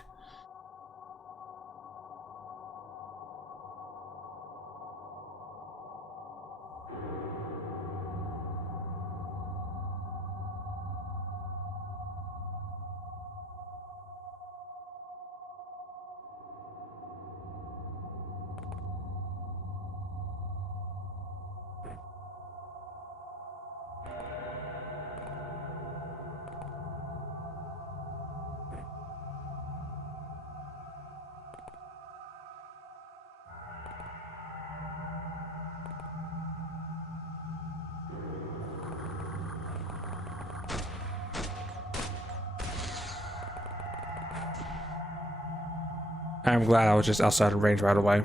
I'm glad I was just outside of range right away.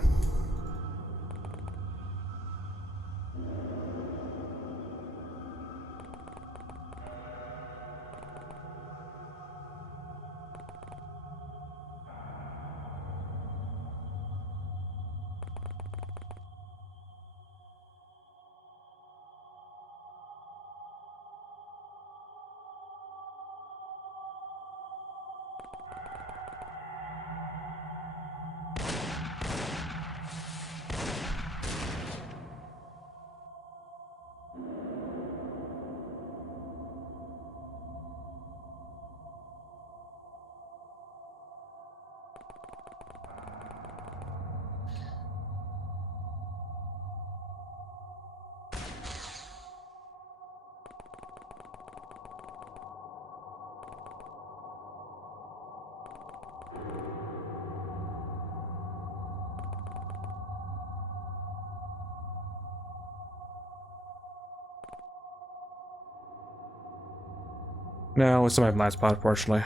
No, it's my blind spot, unfortunately.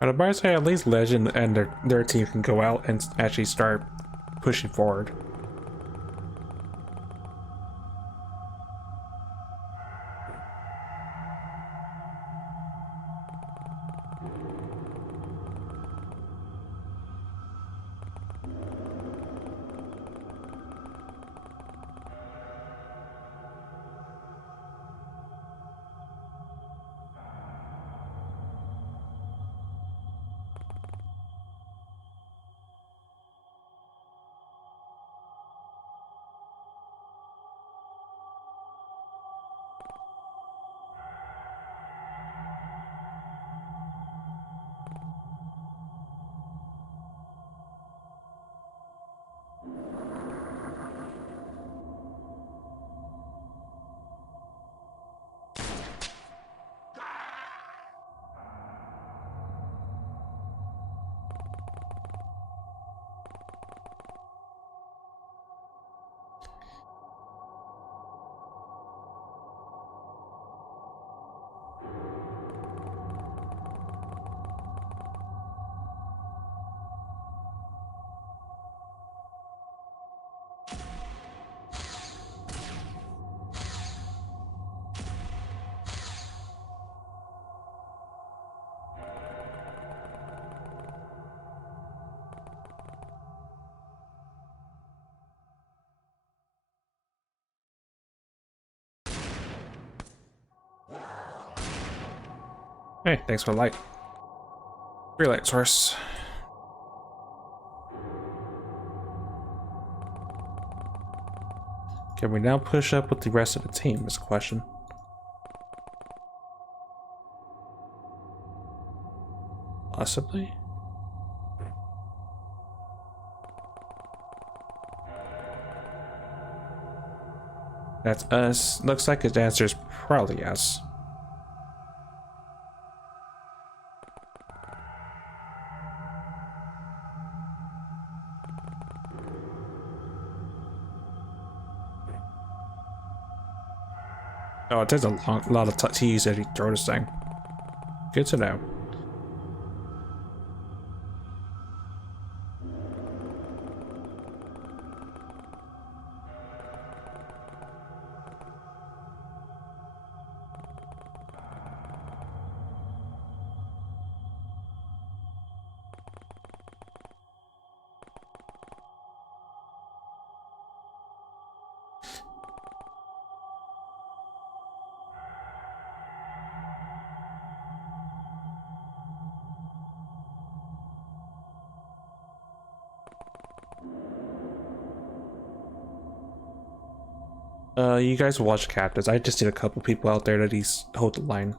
But I'm about to say at least Legend and their team can go out and actually start pushing forward. Hey, thanks for the light. Free light source. Can we now push up with the rest of the team is the question. Possibly. That's us. Looks like his answer is probably yes. Oh, it takes a lot of T's as you throw this thing. Good to know. You guys watch captains. I just need a couple people out there that he's hold the line.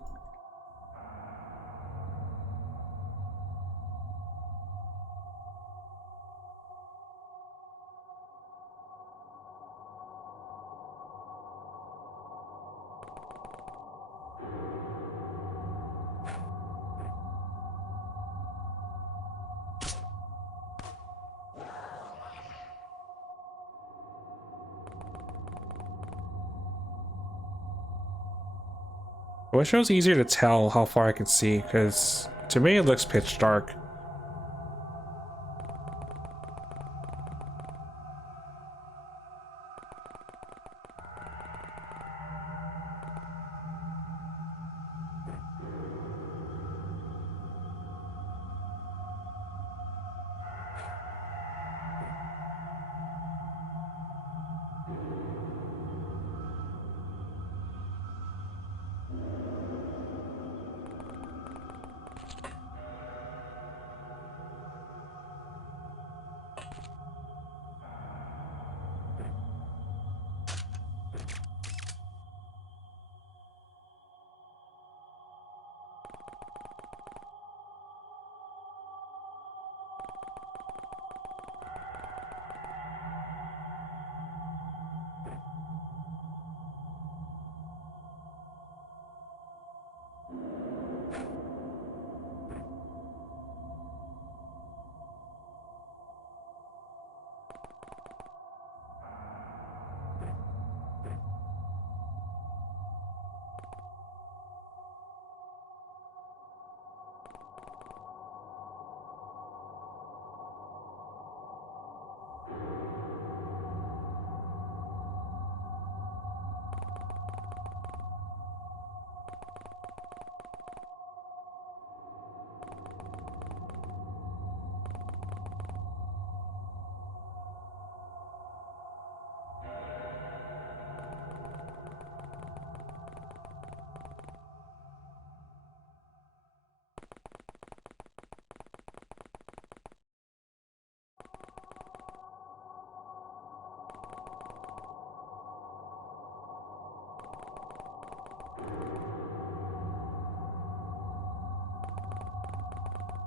I wish it was easier to tell how far I can see, because to me it looks pitch dark.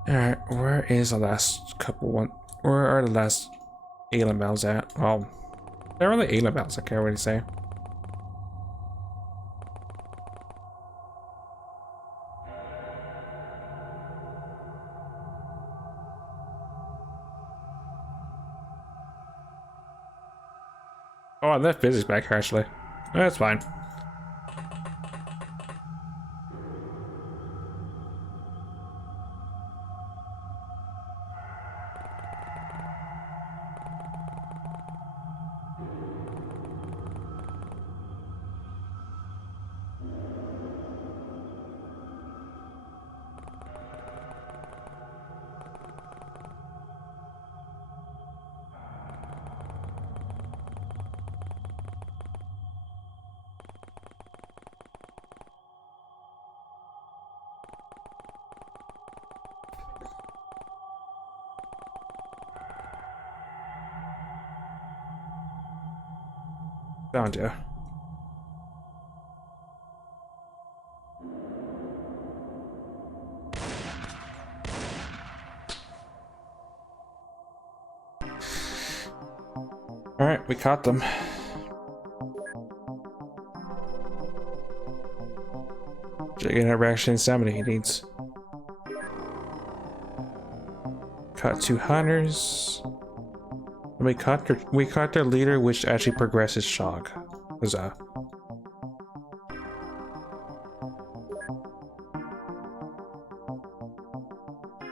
Alright, where is the last couple one? Where are the last alien bells at? Oh, they're really alien bells, I can't really say. Oh, I left physics back here actually. That's fine. Found you. Alright, we caught them. Chicken interaction and stamina he needs. Caught 2 hunters. We caught their leader, which actually progresses shock. Huzzah.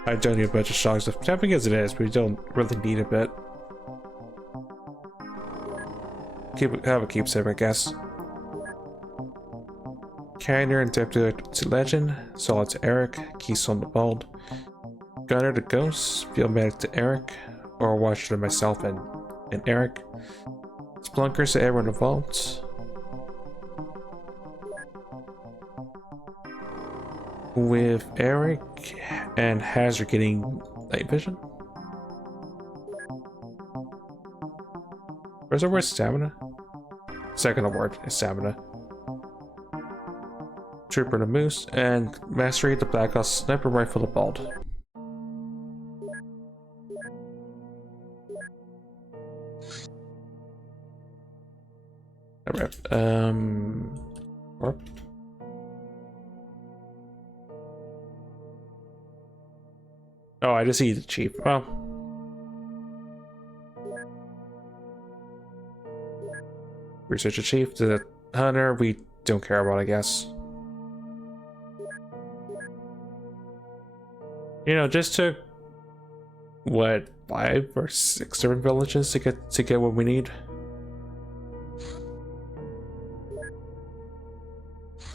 I don't need a bunch of shocks. Jumping as it is, we don't really need a bit. Have a keepsake, I guess. Carrier and Deputy to Legend, Solid to Eric, Keystone to Bald, Gunner to Ghost, Field Medic to Eric, Overwatcher to myself and Eric, Splunkers to everyone involved. With Eric and Hazard getting night vision. Where's the word stamina? Second award is stamina. Trooper to Moose, and Mastery the Black Ops Sniper Rifle to Bald. Alright, warp. Oh, I just see the chief. Well. Researcher chief, the hunter, we don't care about, I guess. You know, just took what, 5 or 6 different villages to get what we need.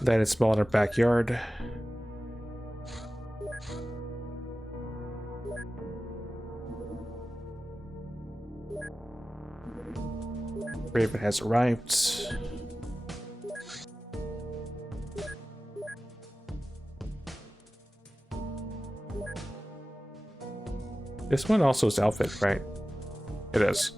Then it's small in our backyard. Raven has arrived. This one also is outfit, right? It is.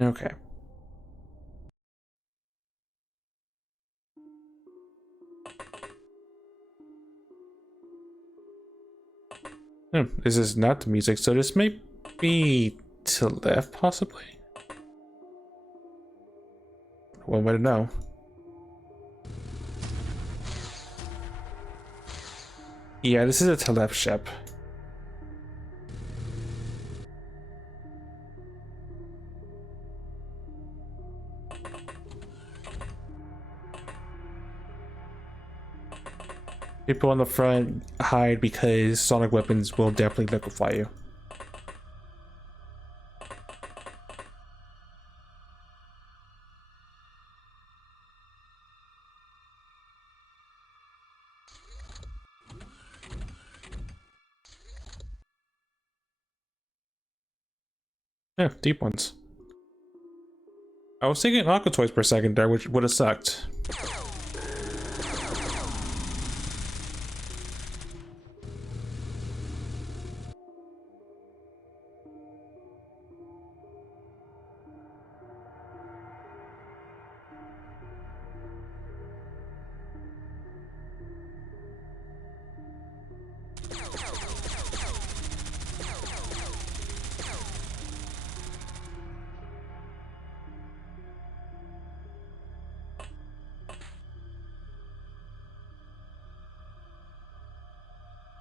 Okay. This is not the music, so this may be to left, possibly. One way to know. Yeah, this is a to left ship. People on the front hide because sonic weapons will definitely liquefy you. Yeah, deep ones. I was thinking Aqua Toys per second there, which would have sucked.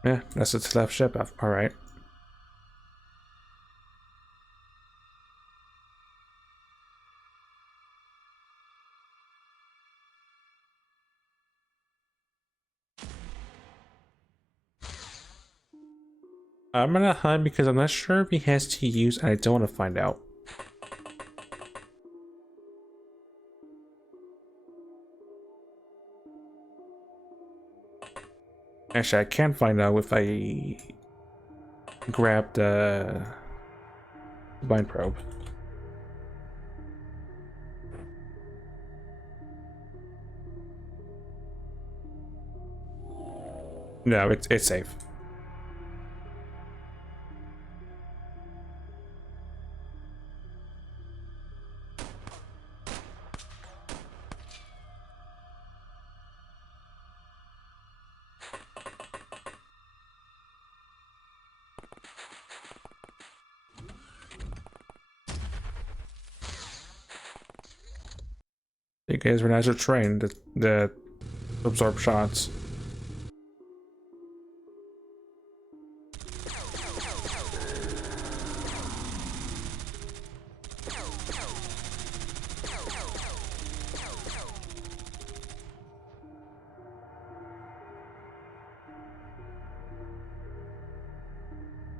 Yeah, that's its left ship. All right. I'm gonna hunt because I'm not sure if he has TUs, and I don't want to find out. Actually, I can find out if I grab the bind probe. No, it's safe. You guys were nice to train the absorb shots.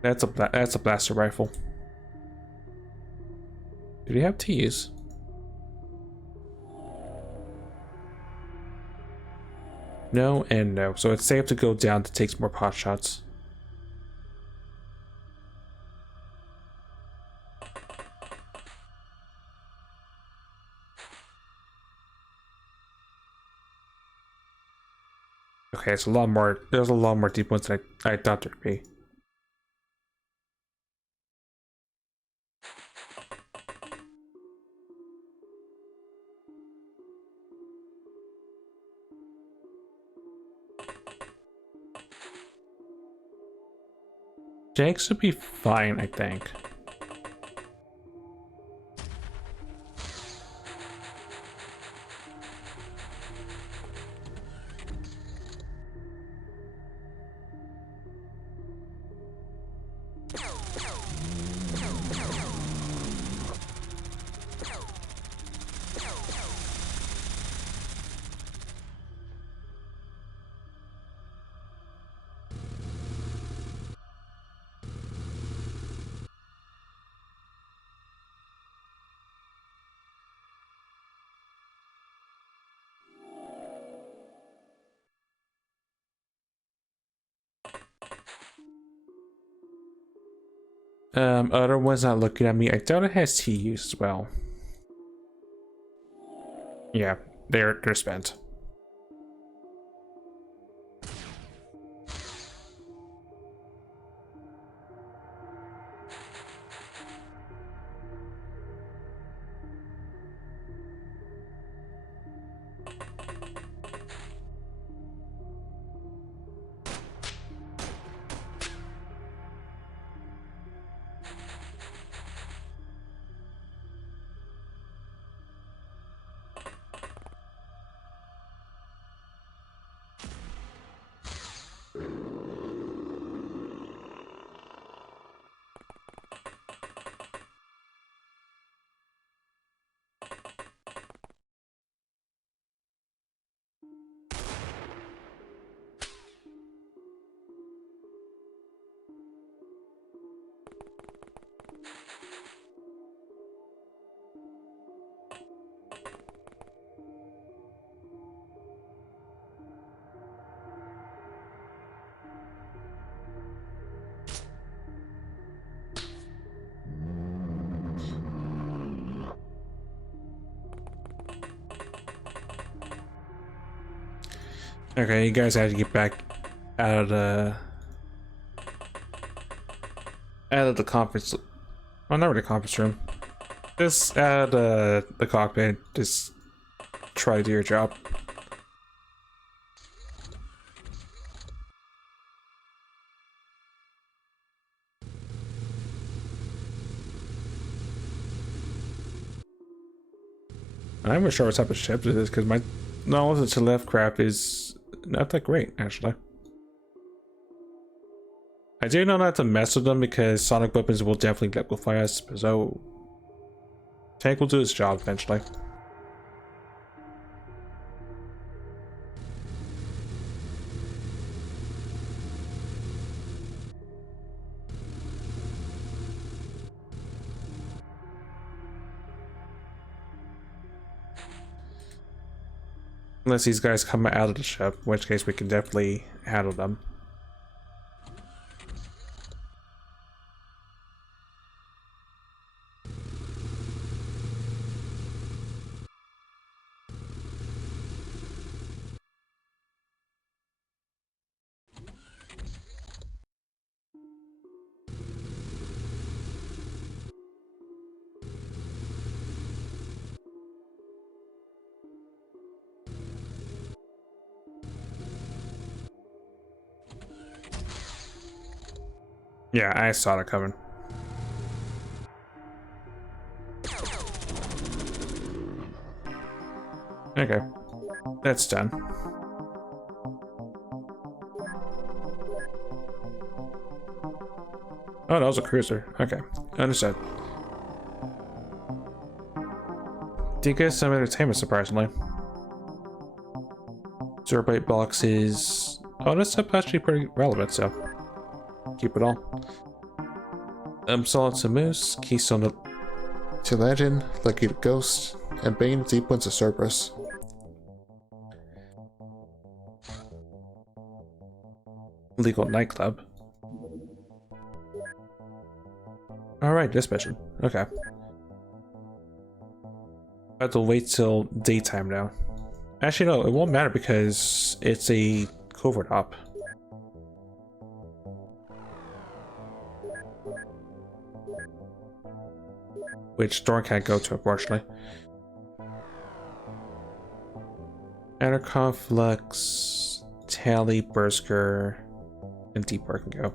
That's a blaster rifle. Do we have T's? No and no. So it's safe to go down to take some more pot shots. Okay, it's a lot more. There's a lot more deep ones than I thought there'd be. Jake should be fine, I think. Other one's not looking at me. I doubt it has TUs as well. Yeah, they're spent. Okay, you guys have to get back out of the conference. Well, not really conference room. Just out of the cockpit. Just try to do your job. I'm not sure what type of ship it is because my knowledge of left craft is not that great, actually. I do know not to mess with them because sonic weapons will definitely liquefy us, so tank will do its job eventually. Unless these guys come out of the ship, in which case we can definitely handle them. Yeah, I saw that coming. Okay, that's done. Oh, that was a cruiser. Okay, understood. Did get some entertainment, surprisingly. Zerbite boxes. Oh, this is actually pretty relevant, so keep it all. Solid to Moose, Keystone to Legend, Lucky to Ghost, and Bane Deep Ones to Cerberus. Legal Nightclub. Alright, this mission. Okay. I have to wait till daytime now. Actually, no, it won't matter because it's a covert op. Which Thorn can't go to, unfortunately. Anarchon, Flux, Tally, Berserker, and Deeper can go.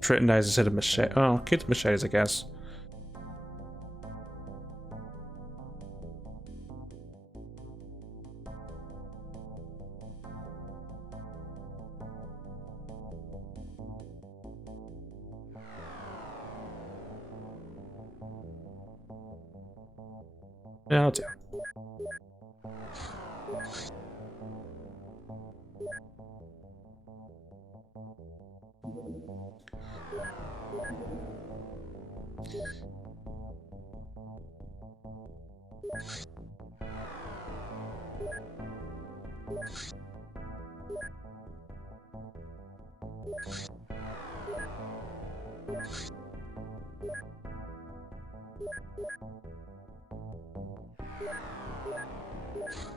Tritonize instead of machete. Oh, keep the machetes, I guess. Yeah, I'll do.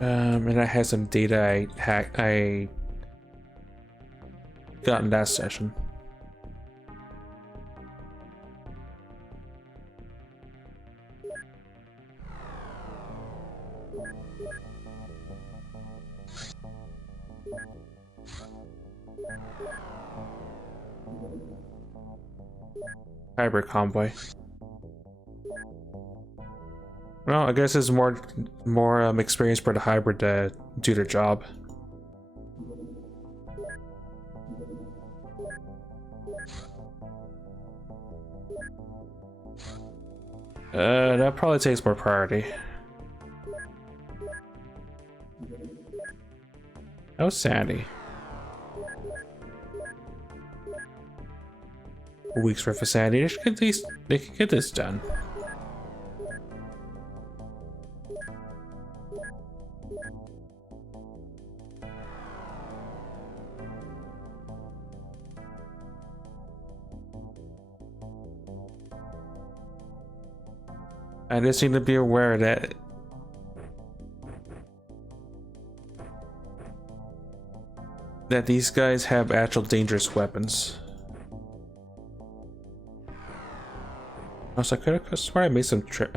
And I had some data I got in that session. Hybrid convoy. Well, I guess it's more experience for the hybrid to do their job. That probably takes more priority. Oh, Sandy. A week's worth of Sandy. They could get this done. I just need to be aware that these guys have actual dangerous weapons. Also, I could have sworn I made some trip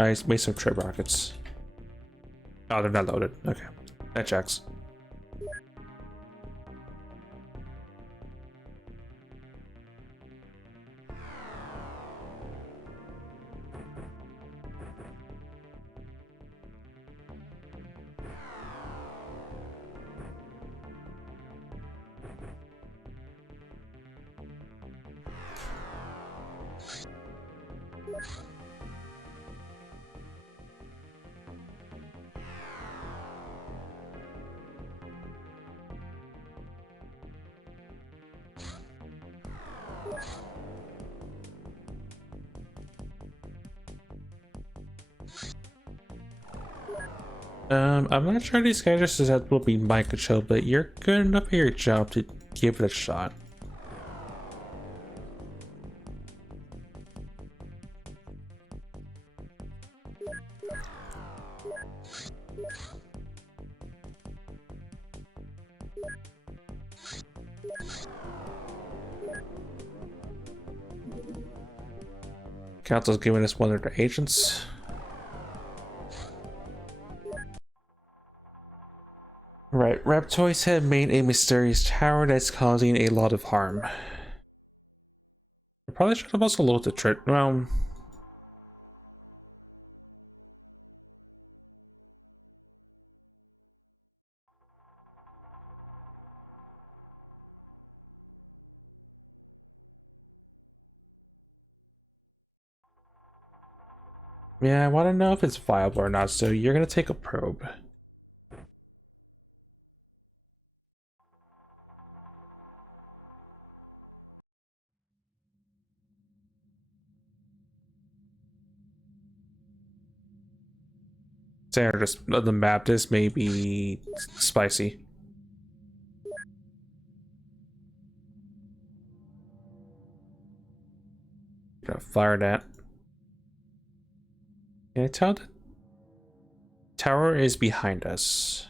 rockets. Oh, they're not loaded. Okay, that checks. I'm not sure these guys are susceptible to be microchilled, but you're good enough at your job to give it a shot. Council's giving us one of their agents. Right, Reptoids have made a mysterious tower that's causing a lot of harm. I probably should have also loaded the trip. Well, yeah, I want to know if it's viable or not, so you're gonna take a probe. Standard just the map, this may be spicy. Gonna fire that. Can I tell the tower is behind us?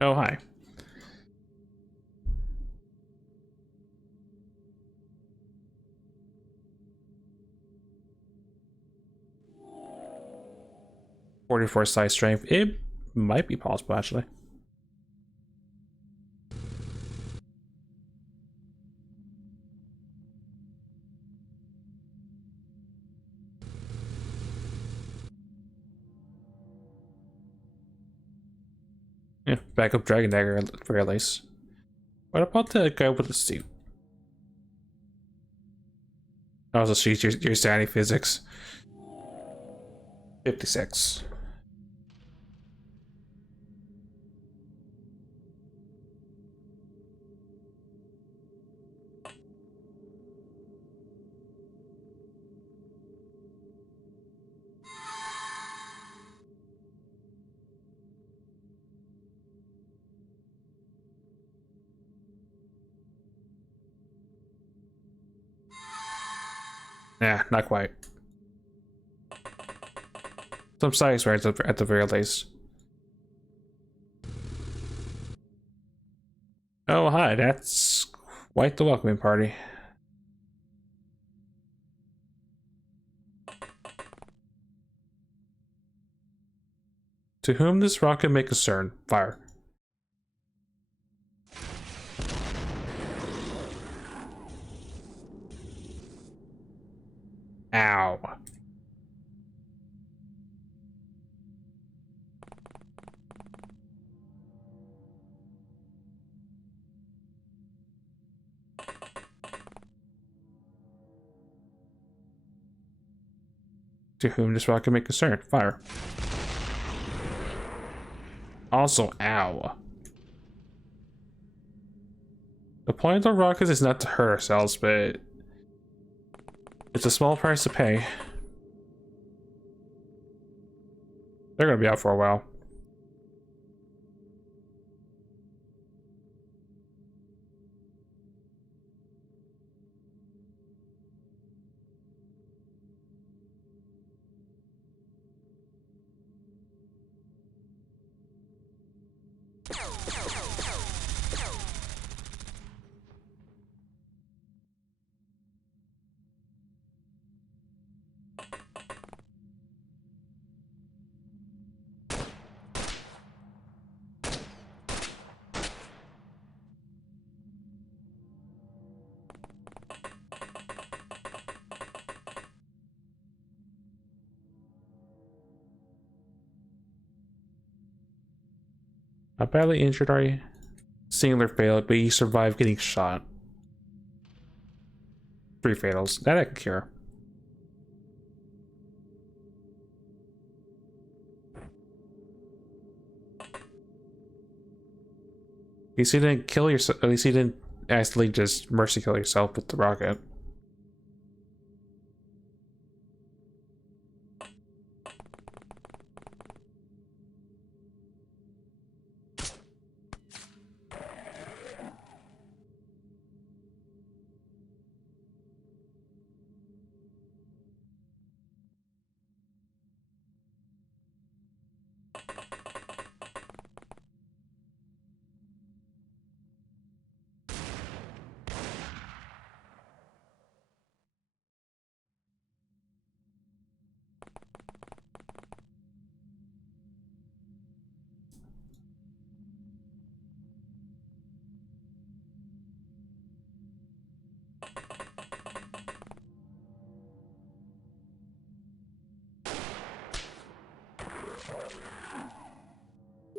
Oh, hi. .44 size strength. It might be possible, actually. Yeah, backup dragon dagger for at least. What about the guy with the suit? Also, she's your sanity physics. 56. Yeah, not quite. Some size right at the very least. Oh, hi, that's quite the welcoming party. To whom this rocket may concern, fire. Ow. To whom this rocket may concern, fire. Also, ow. The point of the rockets is not to hurt ourselves, but it's a small price to pay. They're gonna be out for a while. How badly injured are you? Singular failed, but you survived getting shot. 3 fatals. That I can cure. At least you didn't kill yourself. At least you didn't accidentally just mercy kill yourself with the rocket.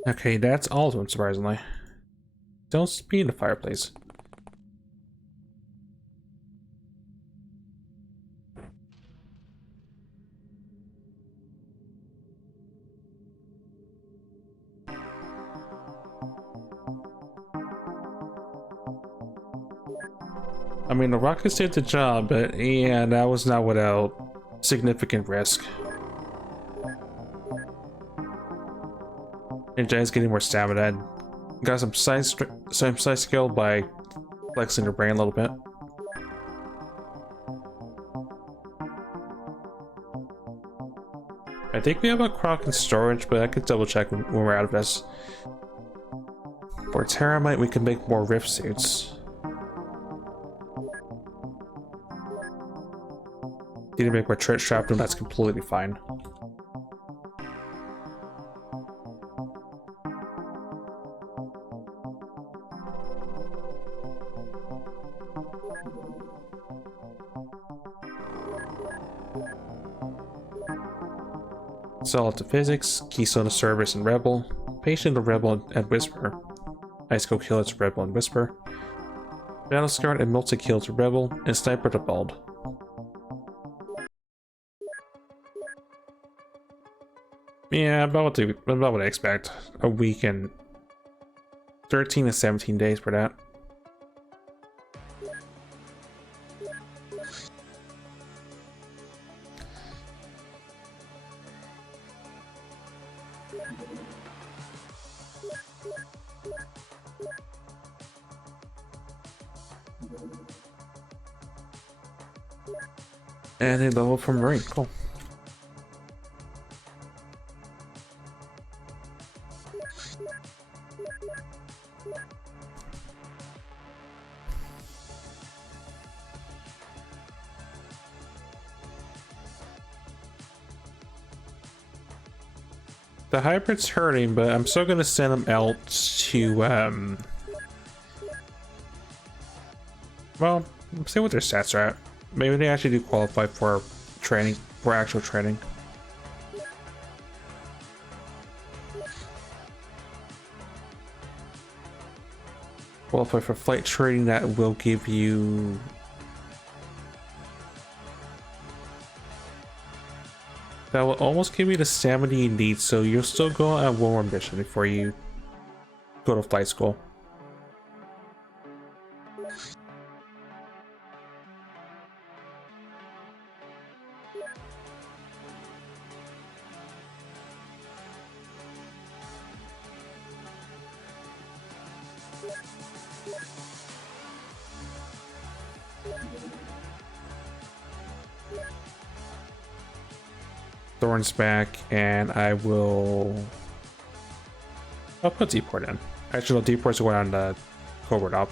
Okay, that's all of them, surprisingly. Don't speed in the fireplace. I mean, the rockets did the job, but yeah, that was not without significant risk. And Jen's getting more stamina. Got some side skill by flexing her brain a little bit. I think we have a crock in storage, but I can double check when we're out of this. For Terramite, we can make more rift suits. Need to make more trit shrapnel, that's completely fine. Solid to physics, keystone to Cerberus and Rebel, patient to Rebel and Whisper, ice go kill to Rebel and Whisper, battle scar and multi-kill to Rebel, and sniper to Bald. Yeah, about what I expect. A week and 13 to 17 days for that. And a level from Marine, cool. The hybrid's hurting, but I'm still gonna send them out to, well, see what their stats are at. Maybe they actually do qualify for training, for actual training. Qualify for flight training, that will give you... That will almost give you the stamina you need, so you'll still go on one more mission before you go to flight school. Thorns back, and I'll put Deport in. Actually, no, Deport's going on the Cobra up.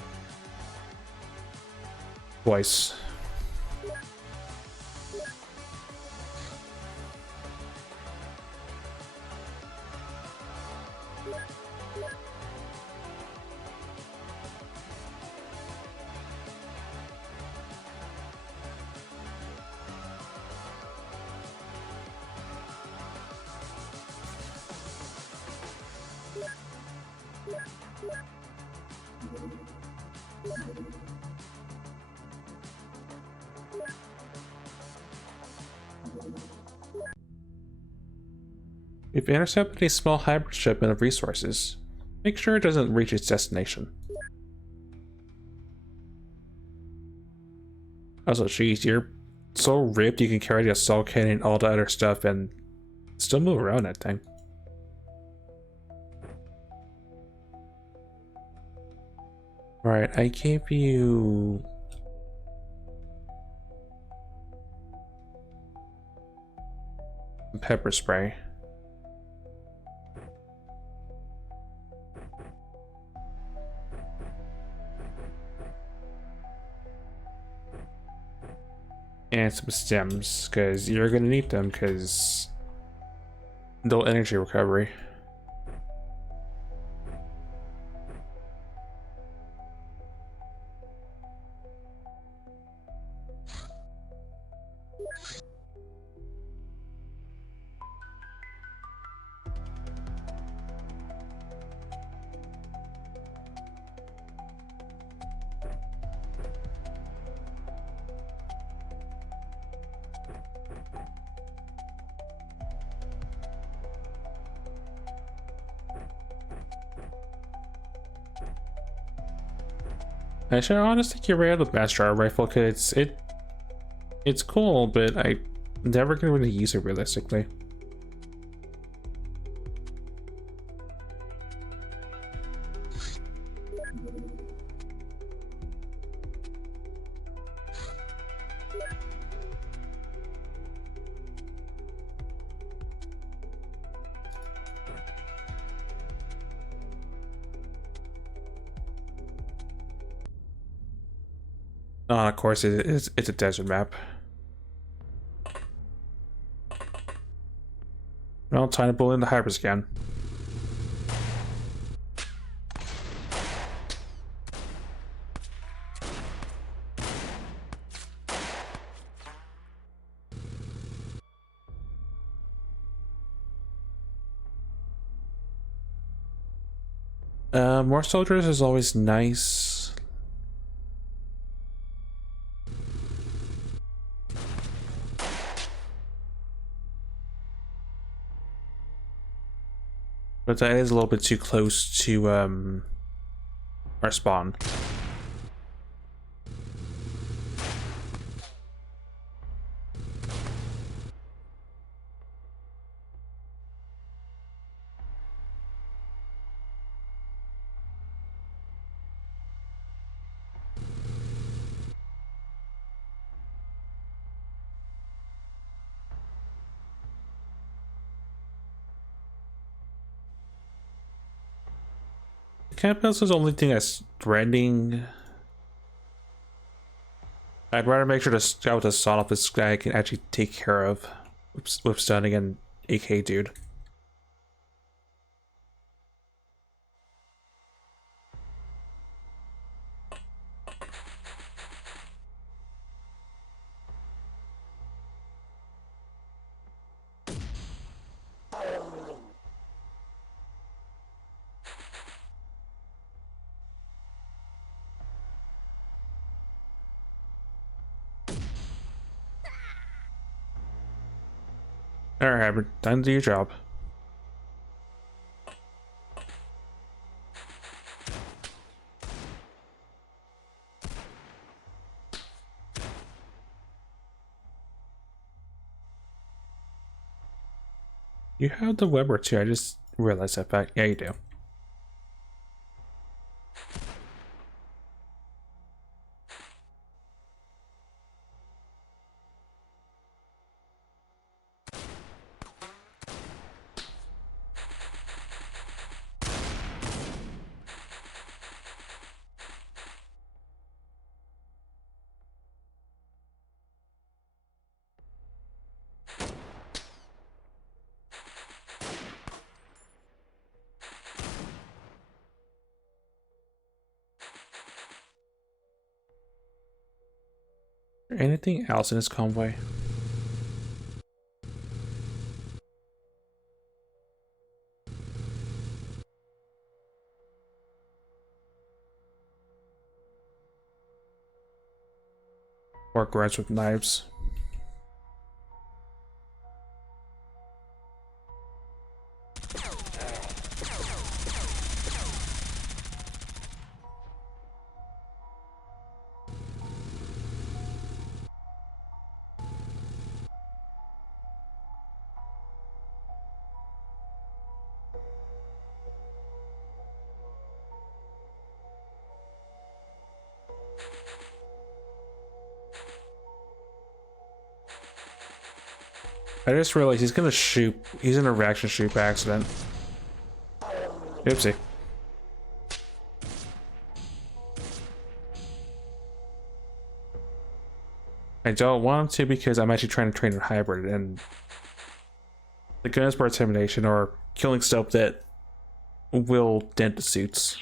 Twice. We've intercepted a small hybrid shipment of resources. Make sure it doesn't reach its destination. Also, geez, you're so ripped you can carry the assault cannon and all the other stuff and still move around that thing. Alright, I gave you... pepper spray. And some stems, because you're going to need them, because no energy recovery. I should honestly get rid of the Master Arm Rifle because it's cool, but I never gonna really use it realistically. Of course, it's a desert map. Well, time to pull in the hyperscan. More soldiers is always nice. But that is a little bit too close to our spawn. Campus is the only thing that's threatening. I'd rather make sure the scout with the son of this guy can actually take care of with stunning an AK dude. Alright, time to do your job. You have the Weber too, I just realized that fact. Yeah, you do. Anything else in this convoy? Or guards with knives? I just realized he's gonna shoot. He's in a reaction shoot by accident. Oopsie. I don't want him to because I'm actually trying to train a hybrid, and the guns for intimidation or killing stuff that will dent the suits.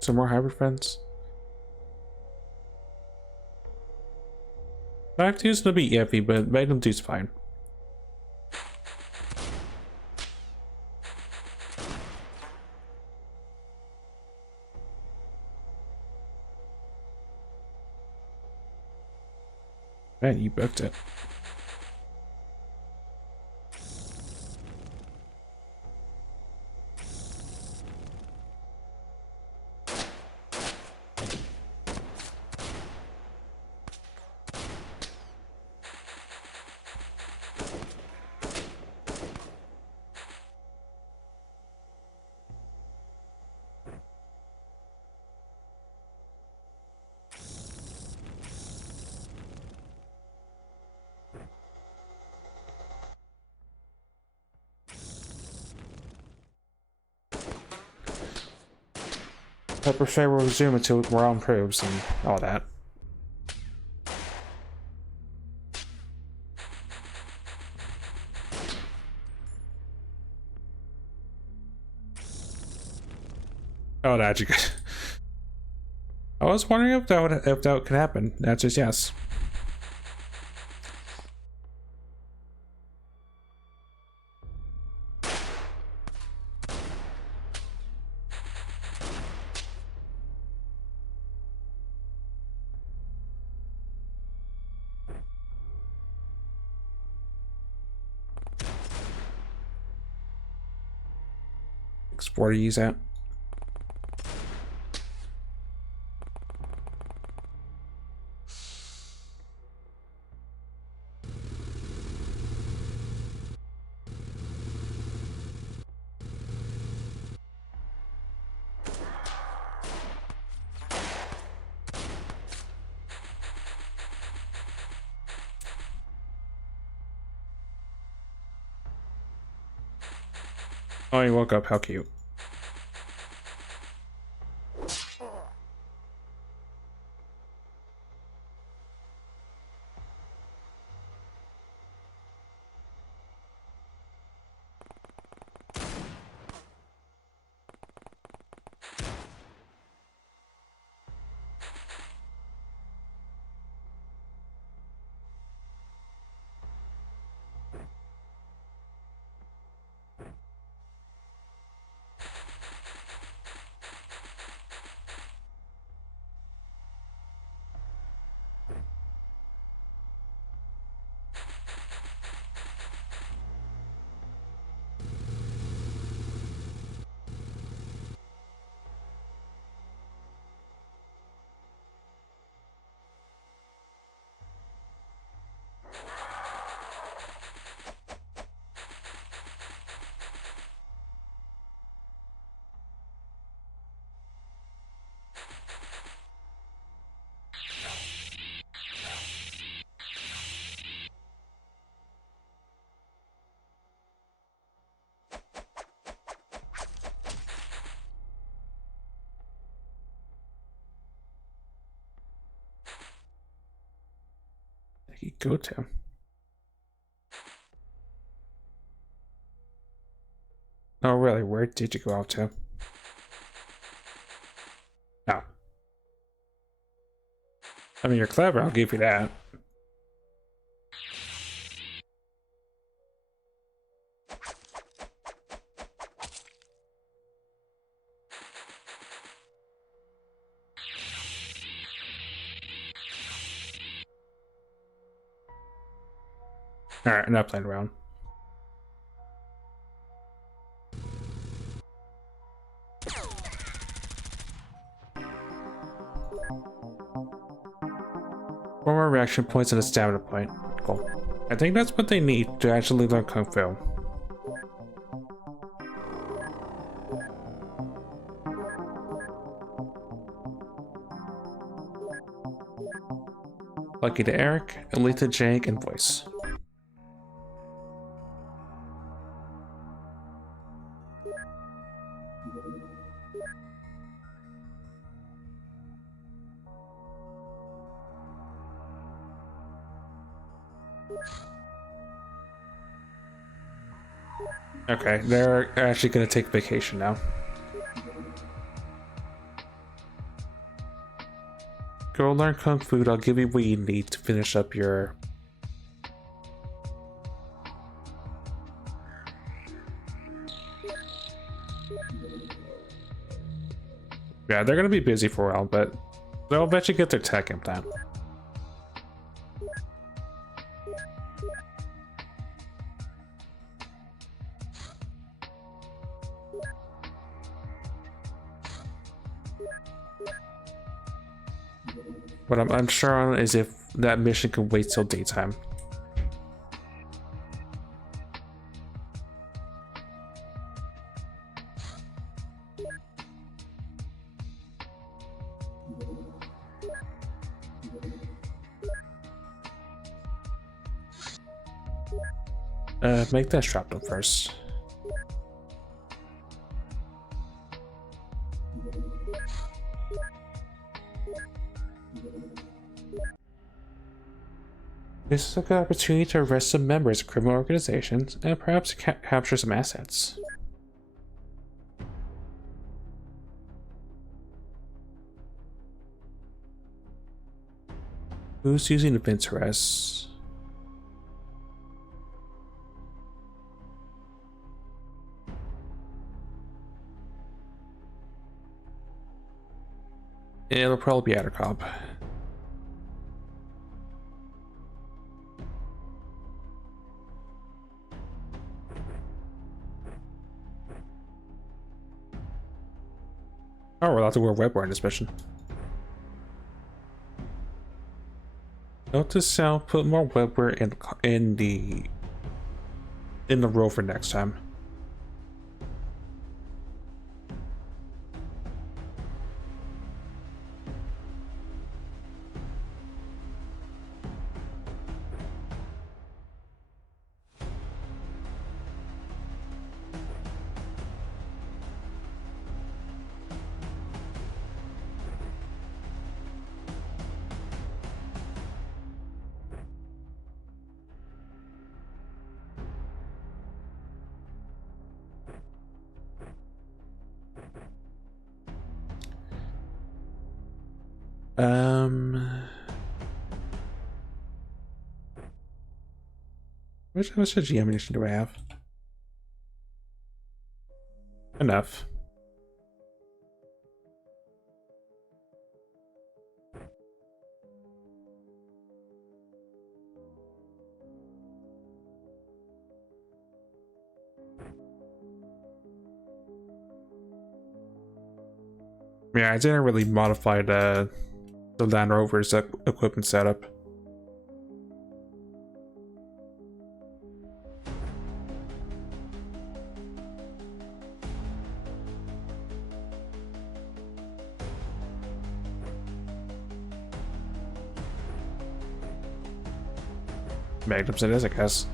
Some more hybrid friends. I have to use them to be iffy, but Magnum 2's fine. Man, you booked it. I prefer we'll resume until morale improves and all that. Oh, that's good. I was wondering if that could happen. The answer is yes. Explore to use that. Oh, he woke up. How cute. he go to? Oh, really? Where did you go out to? Oh. I mean, you're clever, I'll give you that. Alright, I'm not playing around. Four more reaction points and a stamina point. Cool. I think that's what they need to actually learn Kung Fu. Lucky to Eric, Elite to Jake, and Voice. Okay, they're actually gonna take vacation now. Go learn Kung Fu, I'll give you what you need to finish up your... Yeah, they're gonna be busy for a while, but they'll eventually get their tech implant. What I'm unsure on is if that mission can wait till daytime. Make that shrapnel first. This is a good opportunity to arrest some members of criminal organizations and perhaps capture some assets. Who's using the Vinceress? It'll probably be Attercop. Oh, we're allowed to wear webwear in this mission. Note to self, put more webwear in the rover next time. How much SG ammunition do I have? Enough. Yeah, I didn't really modify the Land Rover's equipment setup. Magnums it is, I guess.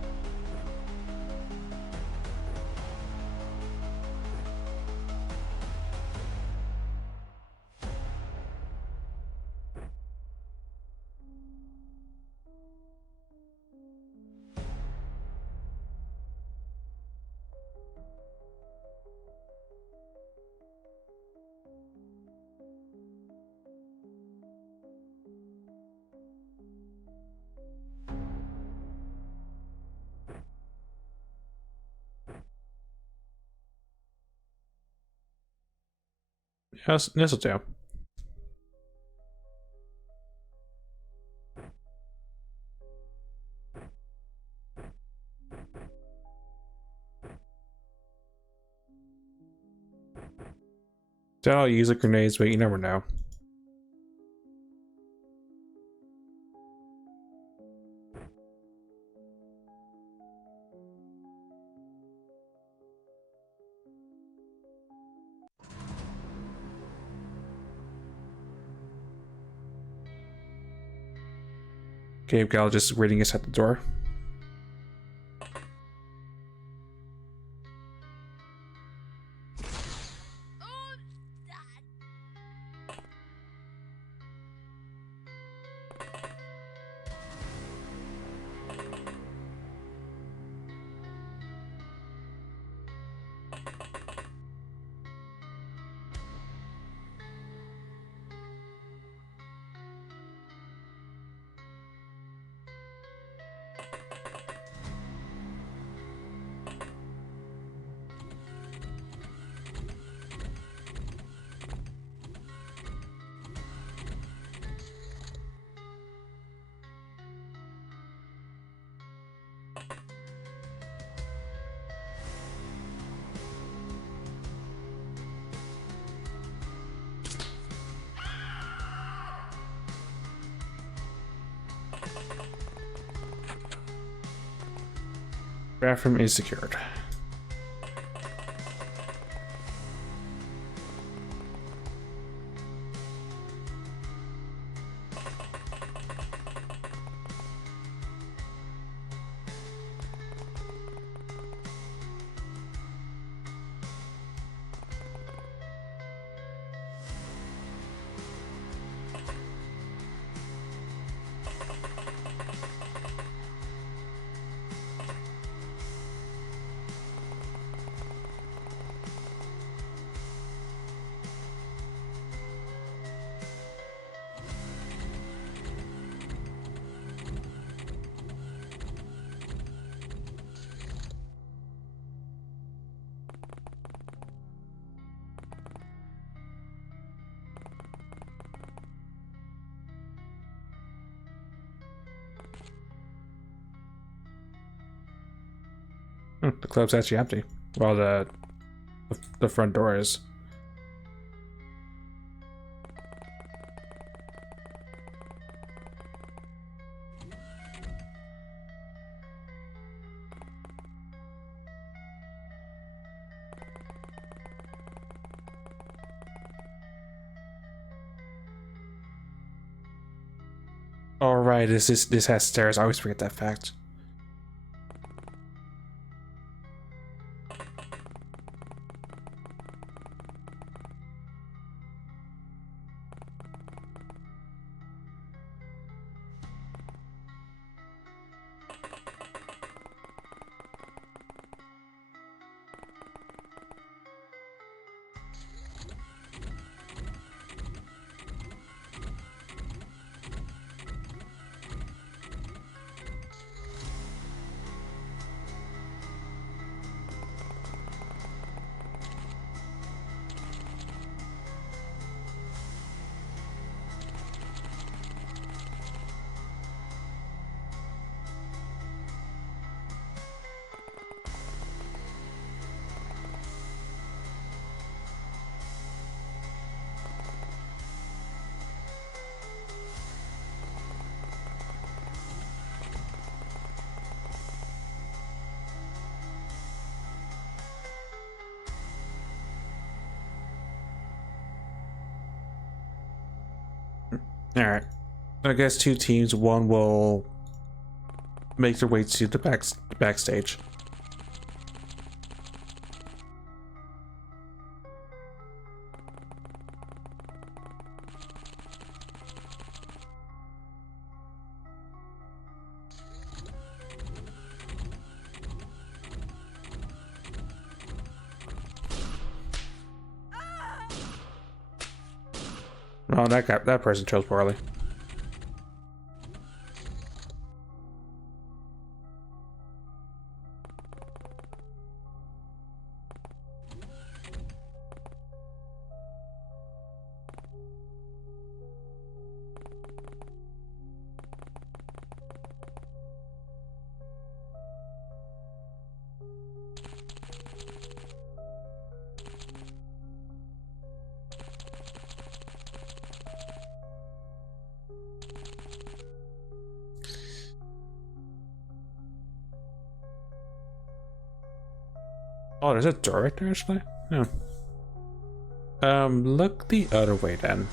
Yes, this'll do. I'll use the grenades, but you never know. Gabe Gal just reading us at the door. Bathroom is secured. The club's actually empty. Well, the front door is. All right, this has stairs. I always forget that fact. All right. I guess two teams. One will make their way to the backstage. Oh, that person chose poorly. Oh, there's a door right there, actually? Yeah. Look the other way then.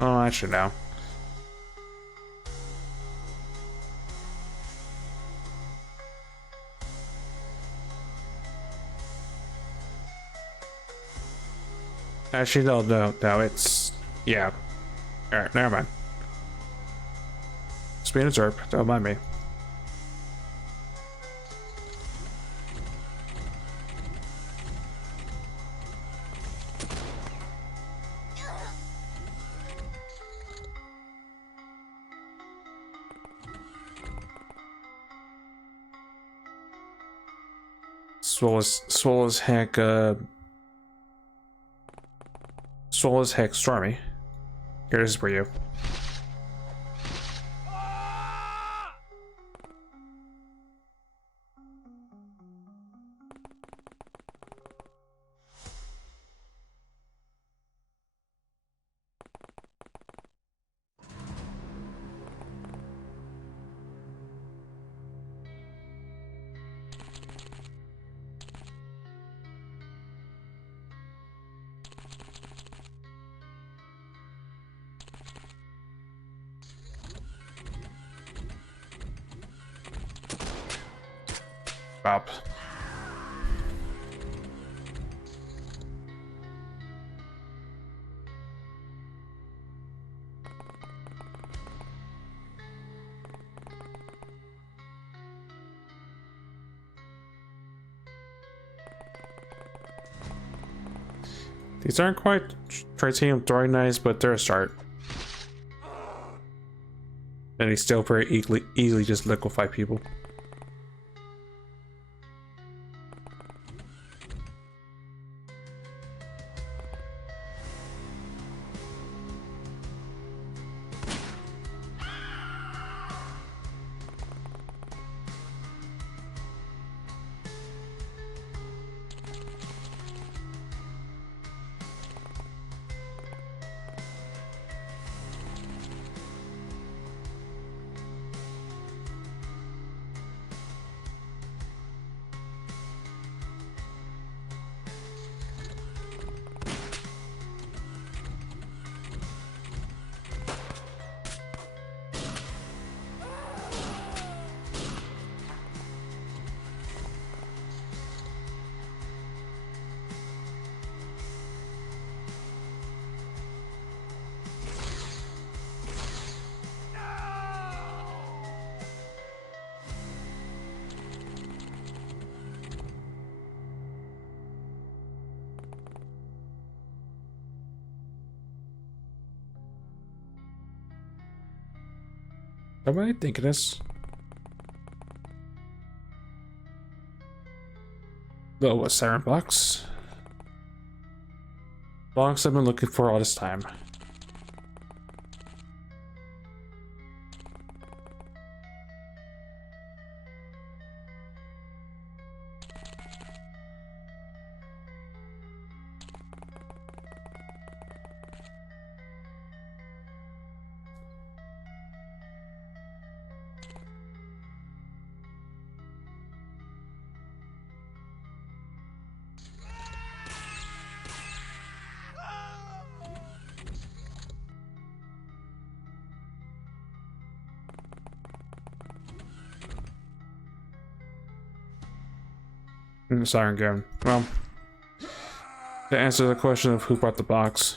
Oh, actually, no. Actually, no, it's... Yeah. Alright, never mind. Speed and Zerp, don't mind me. Swole as heck, swole as heck, Stormy. Here, this is for you. Up. These aren't quite titanium throwing knives, but they're a start. And they still very easily just liquefy people. What am I thinking this? Oh, what, siren box? Box I've been looking for all this time. Siren gun. Well, to answer the question of who brought the box.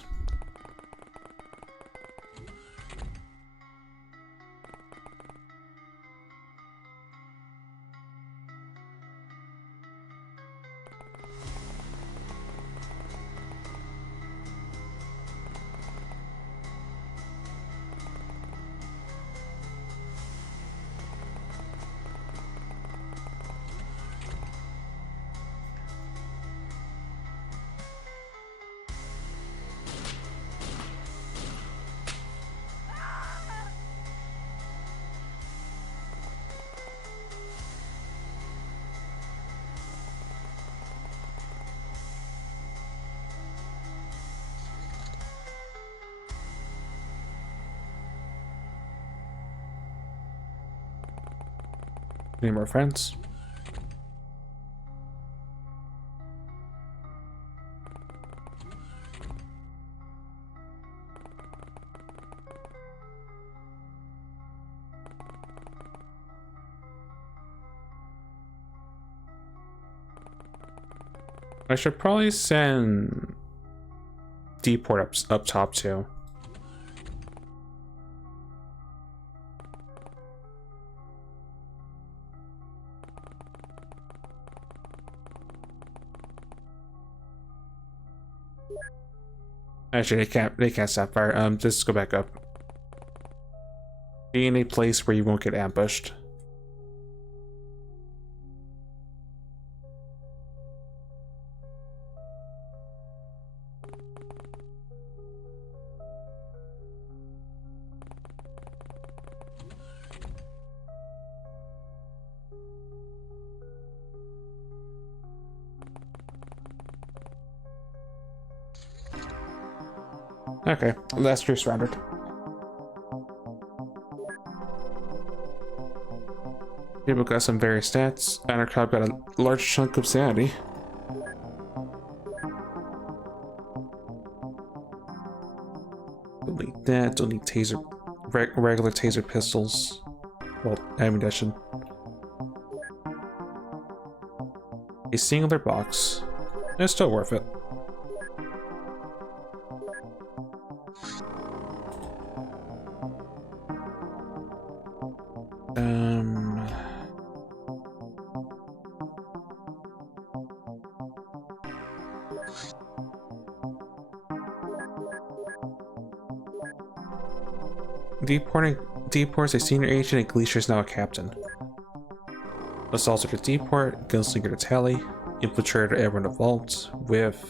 Any more friends? I should probably send deport up top too. Actually, they can't stop fire. Just go back up. Be in a place where you won't get ambushed. Okay, last year surrounded. People got some various stats, and our crowd got a large chunk of sanity. Don't need that, don't need taser, regular taser pistols. Well, ammunition. A singular box. It's still worth it. Deport's a senior agent and Glacier's now a captain. Assaulter to Deport, Gunslinger to Tally, Infiltrator to everyone to Vault, with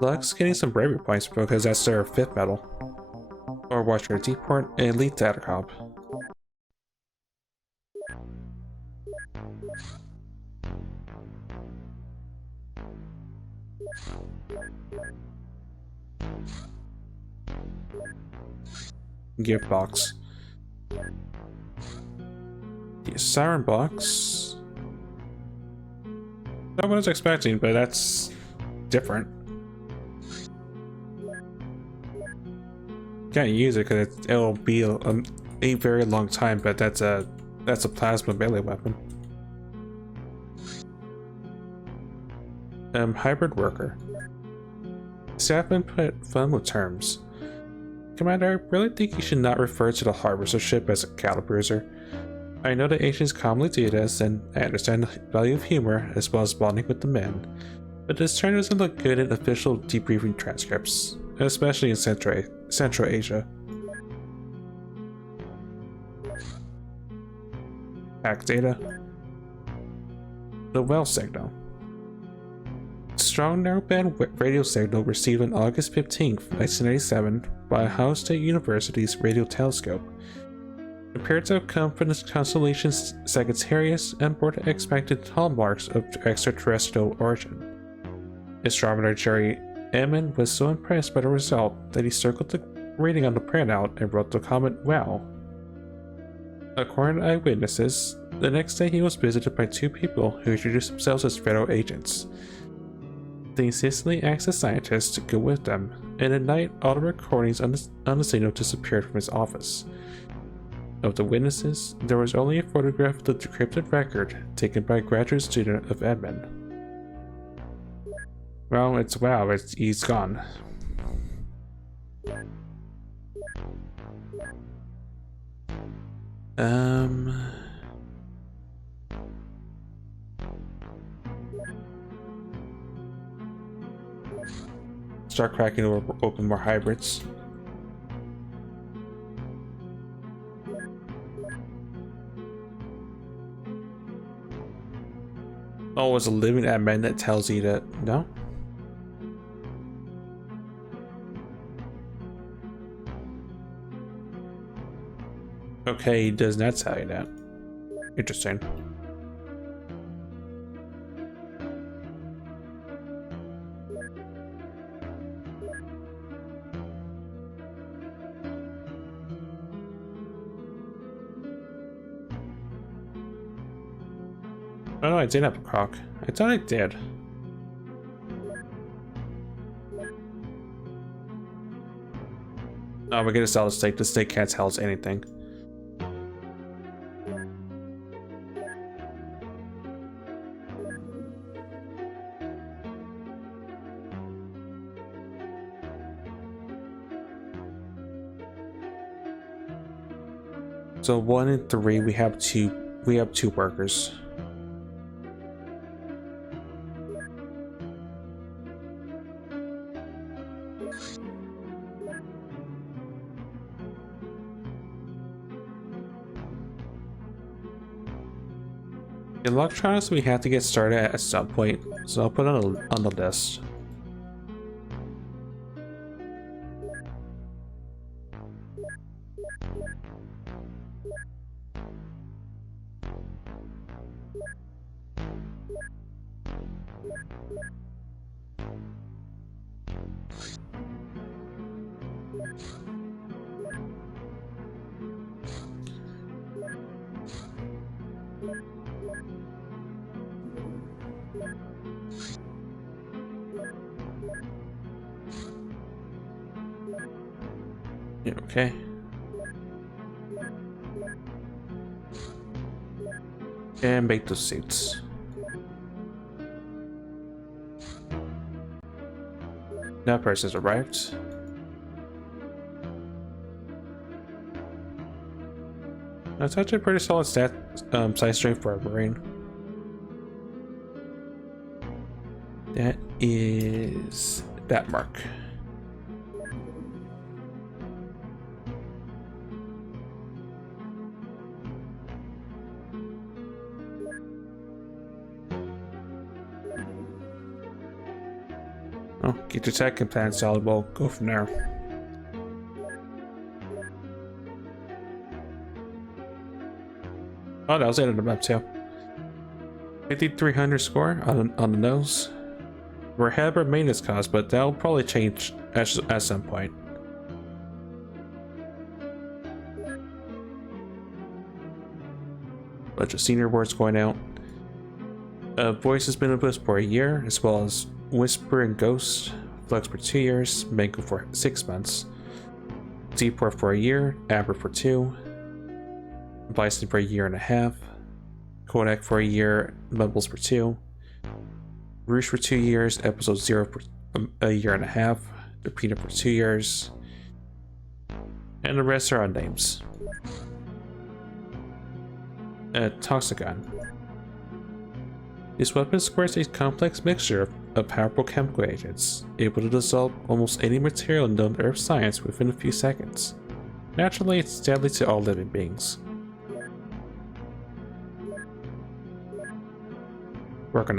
Lux getting some bravery points because that's their 5th medal. Or Watcher to Deport, and Elite Data Cop. Gift box. The siren box. Not what I was expecting, but that's different. Can't use it because it'll be a very long time, but that's a plasma melee weapon. Hybrid worker. Staffman put fun with terms. Commander, I really think you should not refer to the harvester ship as a cattle bruiser. I know the ancients commonly do this, and I understand the value of humor as well as bonding with the men, but this term doesn't look good in official debriefing transcripts, especially in Central Asia. Hack data. The Well signal. Strong narrowband radio signal received on August 15th, 1997 by Ohio State University's radio telescope. Appeared to have come from the constellation Sagittarius and bore the expected hallmarks of extraterrestrial origin. Astronomer Jerry Emmon was so impressed by the result that he circled the reading on the printout and wrote the comment, "Wow." According to eyewitnesses, the next day he was visited by 2 people who introduced themselves as federal agents. They insistently asked the scientists to go with them, and at night all the recordings on the signal disappeared from his office. Of the witnesses, there was only a photograph of the decrypted record taken by a graduate student of Edmond. Well, he's gone. Start cracking open more hybrids. Oh, it's a living admin that tells you that. No? Okay, he does not tell you that. Interesting. Oh no, I did have a croc. I thought I did. Oh, we're gonna sell the steak. The steak can't tell us anything. So 1 and 3, we have two workers. Electronics we have to get started at some point, so I'll put it on the list. Yeah, okay. And make those seats. That person's arrived. That's actually a pretty solid size strength for a Marine. That is that mark. Oh, get your tech and plan solid. We'll go from there. Oh, that was it on the map too. 5,300 score on the nose. We're ahead of our maintenance costs, but that'll probably change at some point. Bunch of senior awards going out. Voice has been in boost for a year, as well as Whisper and Ghost, Flux for 2 years, Mango for 6 months, Deeport for a year, Amber for 2, Bison for a year and a half, Kodak for a year, Mumbles for 2, Rouge for 2 years, Episode 0 for a year and a half, Depina for 2 years, and the rest are on names. Toxicon. This weapon squares a complex mixture of powerful chemical agents, able to dissolve almost any material known to Earth science within a few seconds. Naturally, it's deadly to all living beings. Work on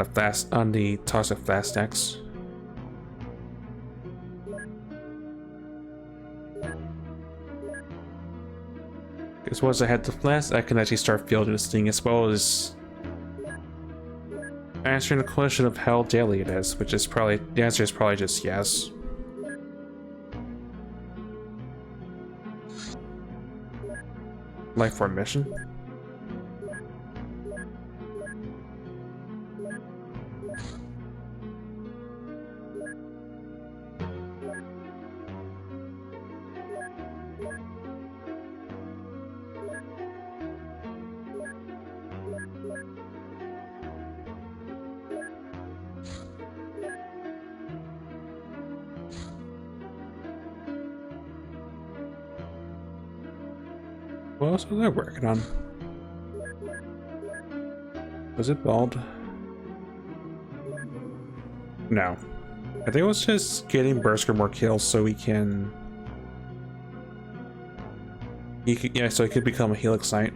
the toxic flask next. Because once I had the flask, I can actually start fielding this thing, as well as answering the question of how deadly it is, which is probably, the answer is probably just yes. Life form mission. What else was I working on? Was it bald? No. I think it was just getting Bersker more kills so he can... so he could become a Helix Knight.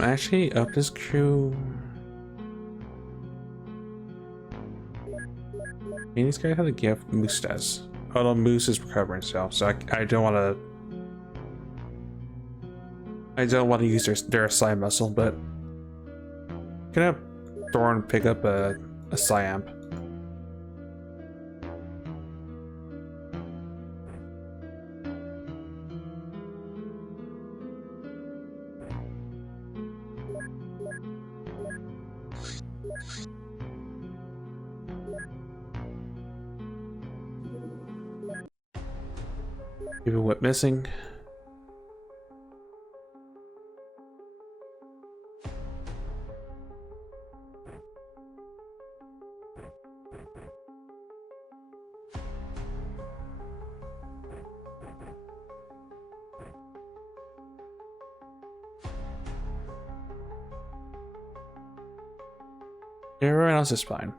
Actually, up this crew. These guys have a gift. Moose does. Although Moose is recovering himself, so I don't want to. I don't want to use their side muscle, but can have Thorn pick up a Psyamp. People went missing. Everyone else is fine.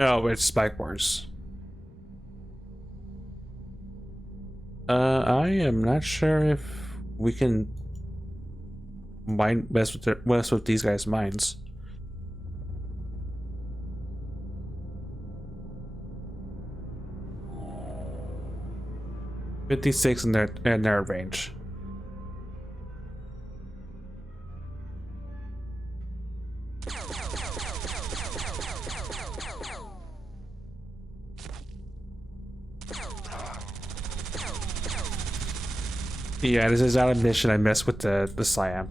Oh, it's Spike Wars. I am not sure if we can mess with these guys' minds. $56 in their range. Yeah, this is out of mission. I messed with the slam.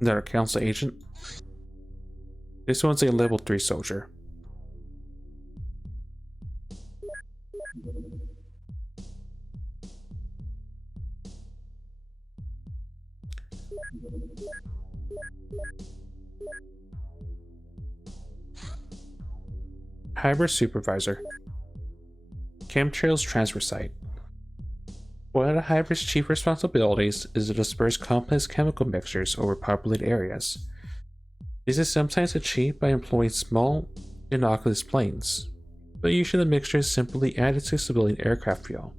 Another council agent. This one's a level 3 soldier. Hybrid supervisor. Chemtrails transfer site. One of the hybrid's chief responsibilities is to disperse complex chemical mixtures over populated areas. This is sometimes achieved by employing small, innocuous planes, but usually the mixture is simply added to civilian aircraft fuel.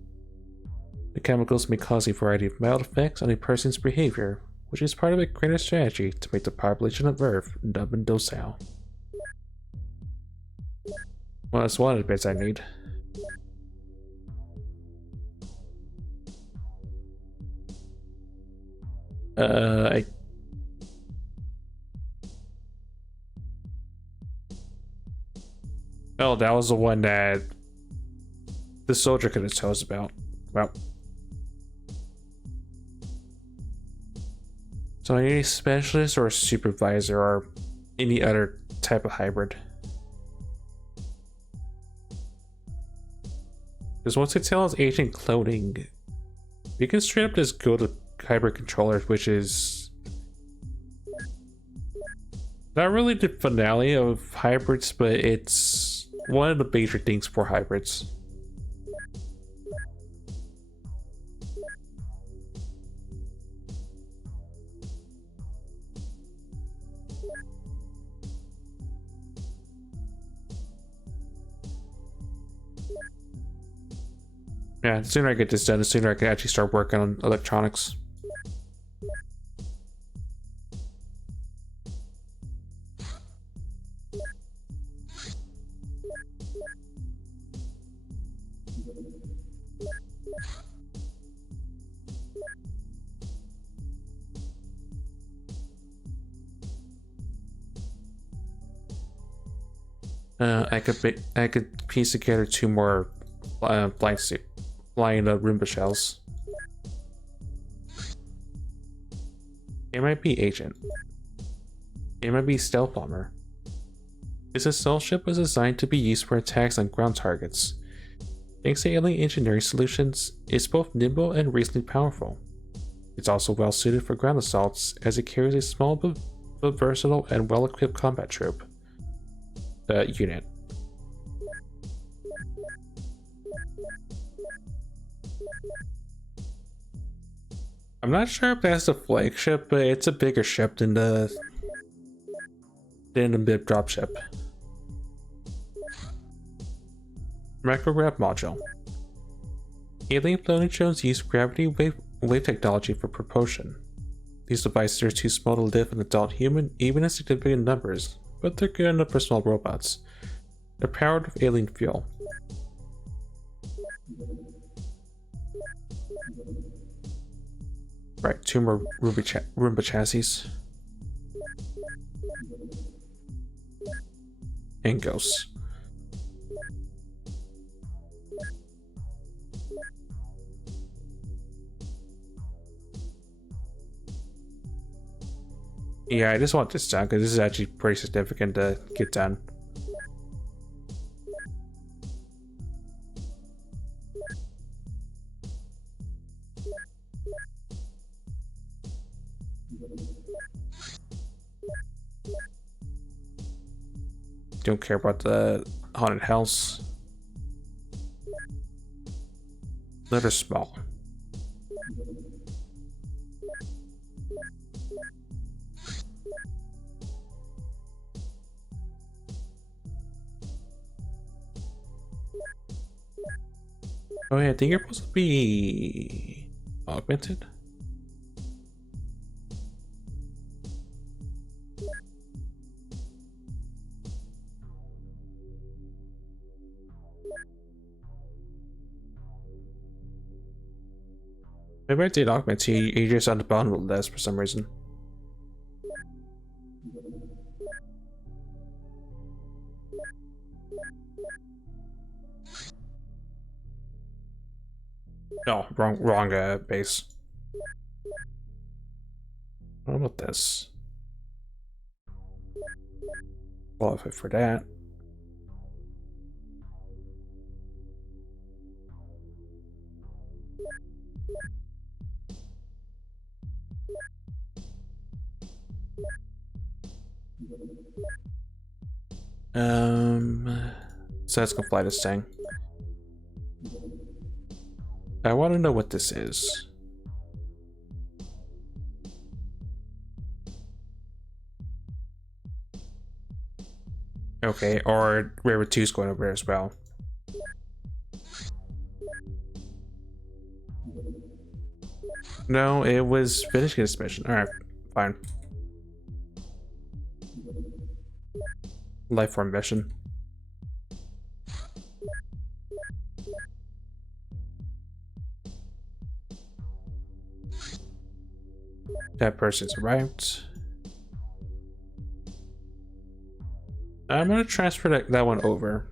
The chemicals may cause a variety of mild effects on a person's behavior, which is part of a greater strategy to make the population of Earth numb and docile. Well, that's one of the bits I need. Oh, that was the one that the soldier could have told us about. Well. So I need a specialist or a supervisor or any other type of hybrid. Because once I tell us agent cloning, you can straight up just go to hybrid controllers, which is not really the finale of hybrids, but it's one of the major things for hybrids. Yeah, the sooner I get this done, the sooner I can actually start working on electronics. I could piece together 2 more flying Roomba shells. It might be agent. It might be stealth bomber. This assault ship was designed to be used for attacks on ground targets. Thanks to alien engineering solutions, it's both nimble and reasonably powerful. It's also well suited for ground assaults as it carries a small but versatile and well-equipped combat troop unit. I'm not sure if that's the flagship, but it's a bigger ship than the mid dropship. Microgravity module. Alien floating drones use gravity wave technology for propulsion. These devices are too small to live an adult human, even in significant numbers, but they're good enough for small robots. They're powered with alien fuel. Right, 2 more Roomba chassis. And ghosts. Yeah, I just want this done because this is actually pretty significant to get done. Don't care about the haunted house. They're small. Oh yeah, I think you're supposed to be augmented. Maybe I did augment you. You're just on the bottom of the list for some reason. No, wrong base. What about this? Qualify for that. So let's go fly this thing. I want to know what this is. Okay, or Rare 2's going over there as well. No, it was finishing this mission. Alright, fine. Lifeform mission. That person's arrived. I'm gonna transfer that one over.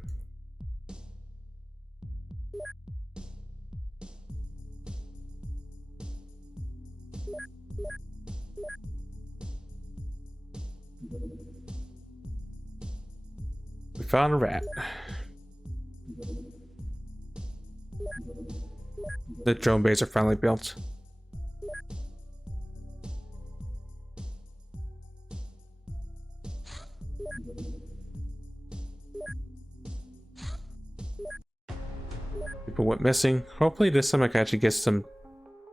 We found a rat. The drone bays are finally built. People went missing. Hopefully this time I can actually get some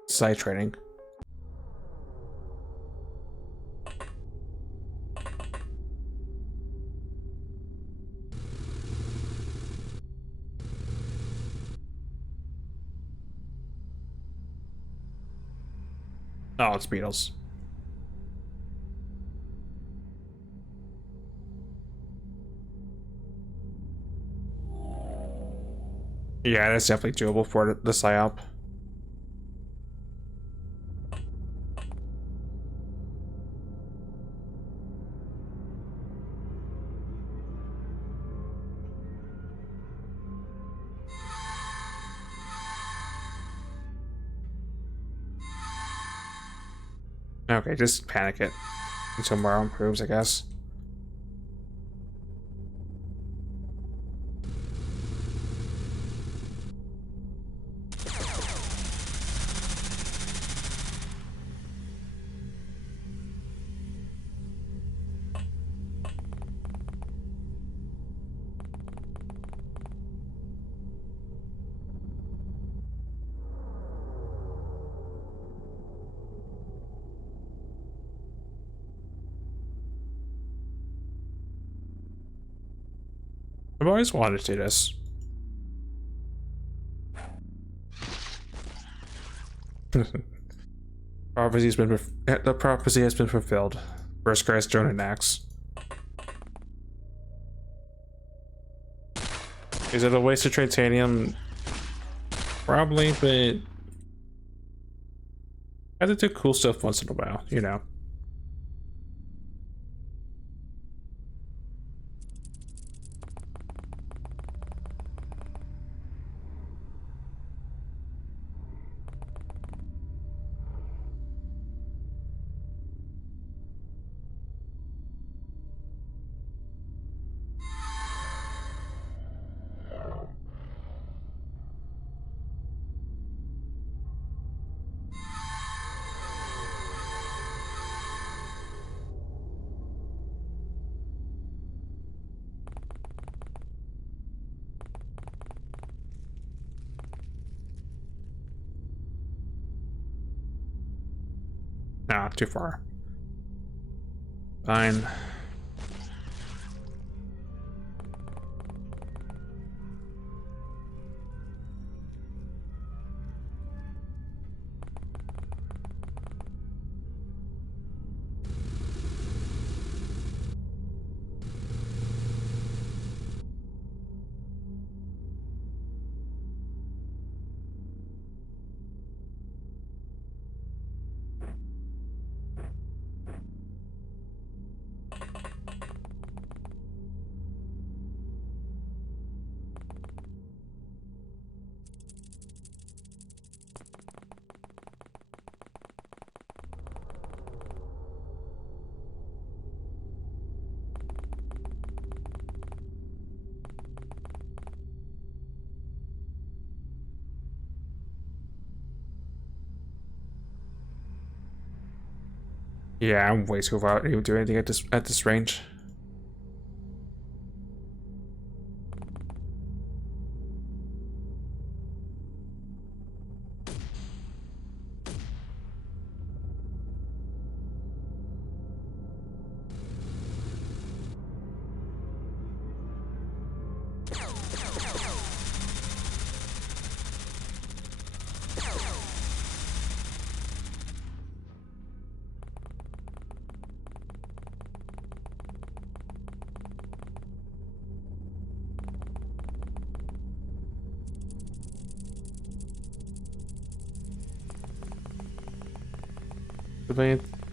side training. Oh, it's beetles. Yeah, that's definitely doable for the PSYOP. Okay, just panic it until morale improves, I guess. I've always wanted to do this. The prophecy has been fulfilled. Berserker has thrown an axe. Is it a waste of titanium? Probably, but I have to do cool stuff once in a while, you know. Nah, too far. Fine. Yeah, I'm way too far to even do anything at this range.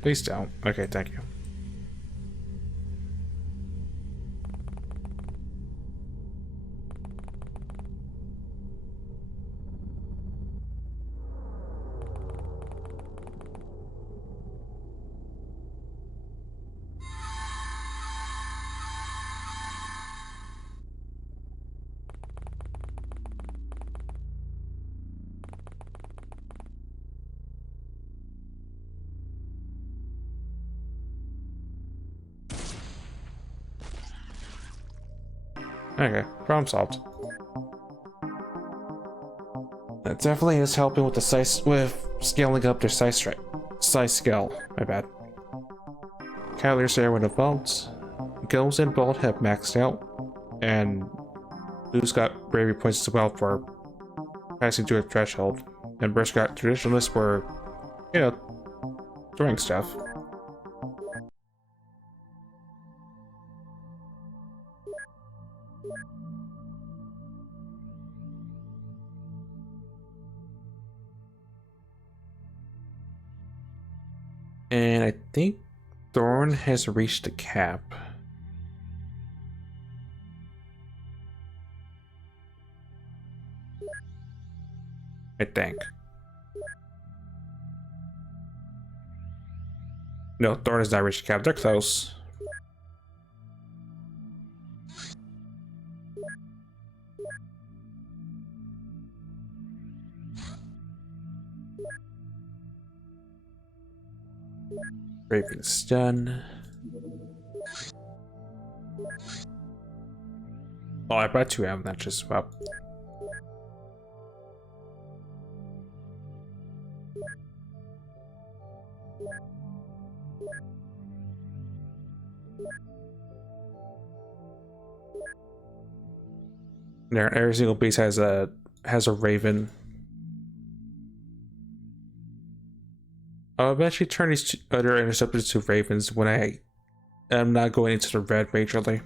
Please don't. Okay, thank you. Okay, problem solved. That definitely is helping with the scaling up their size scale. My bad. Cavalier's there with the vaults. Gills and Bolt have maxed out, and Lou's got bravery points as well for passing through a threshold, and Burst got traditionalists for, you know, throwing stuff. And I think Thorn has reached the cap. I think. No, Thorn has not reached the cap. They're close. Raven's done. Oh, I brought 2 avalanches. Wow. There, every single base has a raven. I'll eventually turn these other interceptors to ravens when I am not going into the red majorly.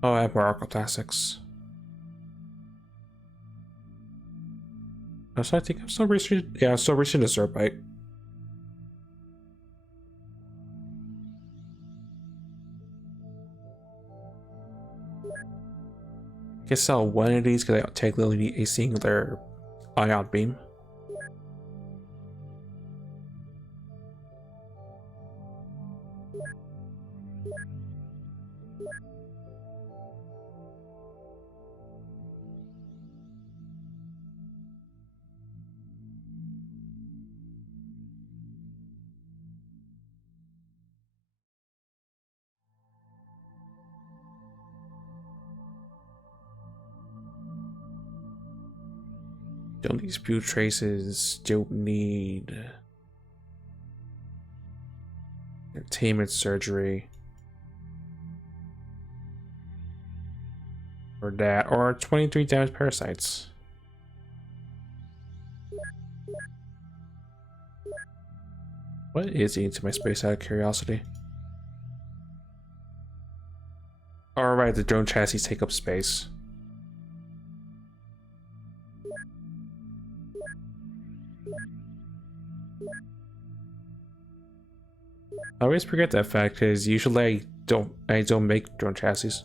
Oh, I have more Arcoplastics. So I think I'm still reaching. Yeah, I'm still reaching the Zerbite. I can sell one of these because I technically need a singular ion beam. Don't need spew traces. Don't need entertainment surgery. Or that. Or 23 damage parasites. What is eating to my space out of curiosity? Alright, the drone chassis take up space. I always forget that fact because usually I don't make drone chassis.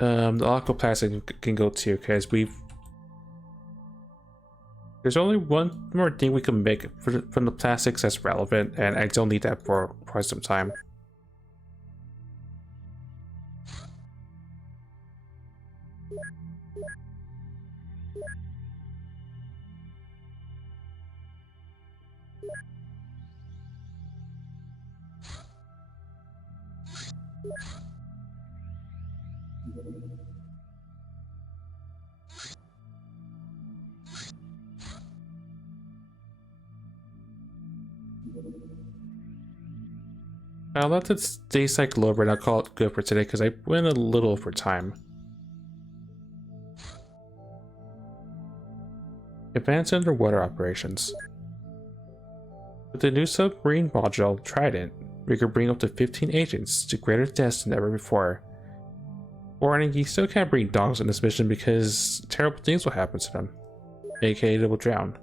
The aquaplastic can go too, because there's only one more thing we can make from the plastics that's relevant, and I don't need that for quite some time. I'll let this day cycle over and I'll call it good for today because I went a little over time. Advanced underwater operations. With the new submarine module, Trident, we could bring up to 15 agents to greater depths than ever before. Warning, you still can't bring dogs on this mission because terrible things will happen to them, aka they will drown.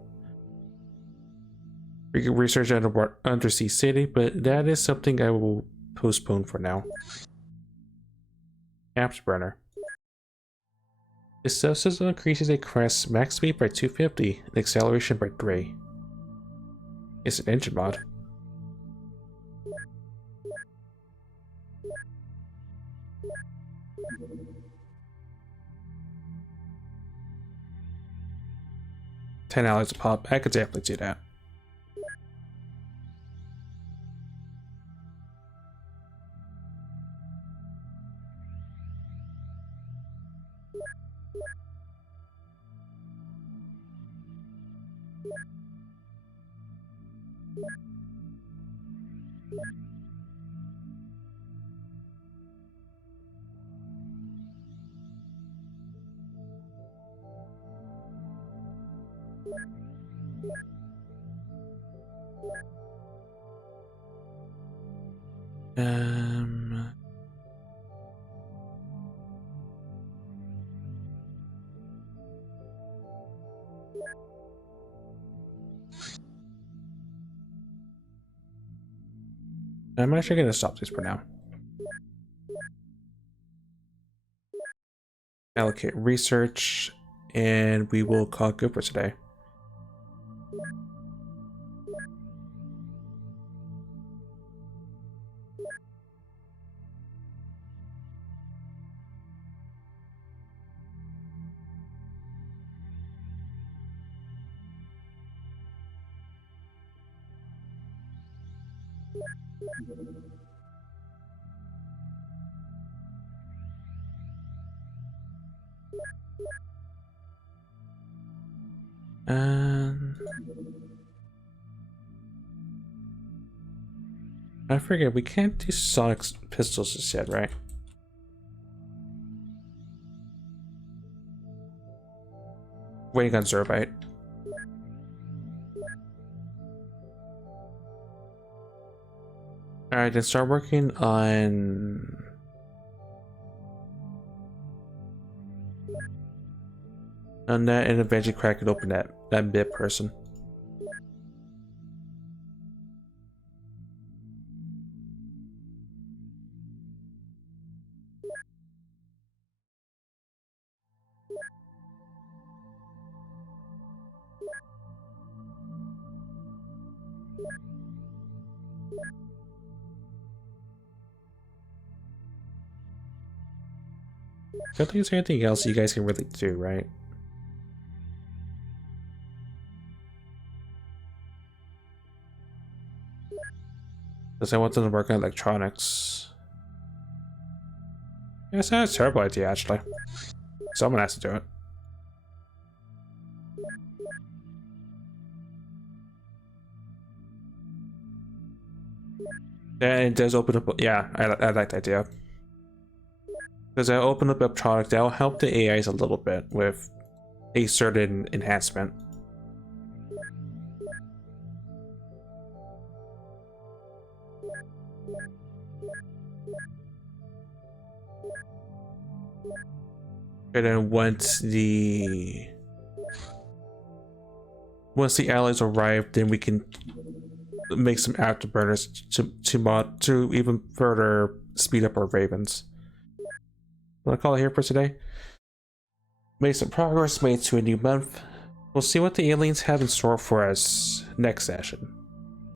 We could research undersea city, but that is something I will postpone for now. Caps burner. This subsystem increases a crest's max speed by 250 and acceleration by 3. It's an engine mod. $10 a pop. I could definitely do that. I'm actually going to stop this for now. allocate research, and we will call it good for today. I forget, we can't do sonic pistols just yet, right? Waiting on Zerbite. Alright, then start working on... that, and eventually crack it open that bit person. I don't think there's anything else you guys can really do, right? Because I want them to work on electronics. Yeah, it's not a terrible idea, actually. Someone has to do it. And it does open up... Yeah, I like the idea. Because I open up electronics, that'll help the AIs a little bit with a certain enhancement. And then once the allies arrive, then we can make some afterburners to even further speed up our ravens. Wanna call it here for today? Made some progress, made to a new month. We'll see what the aliens have in store for us next session.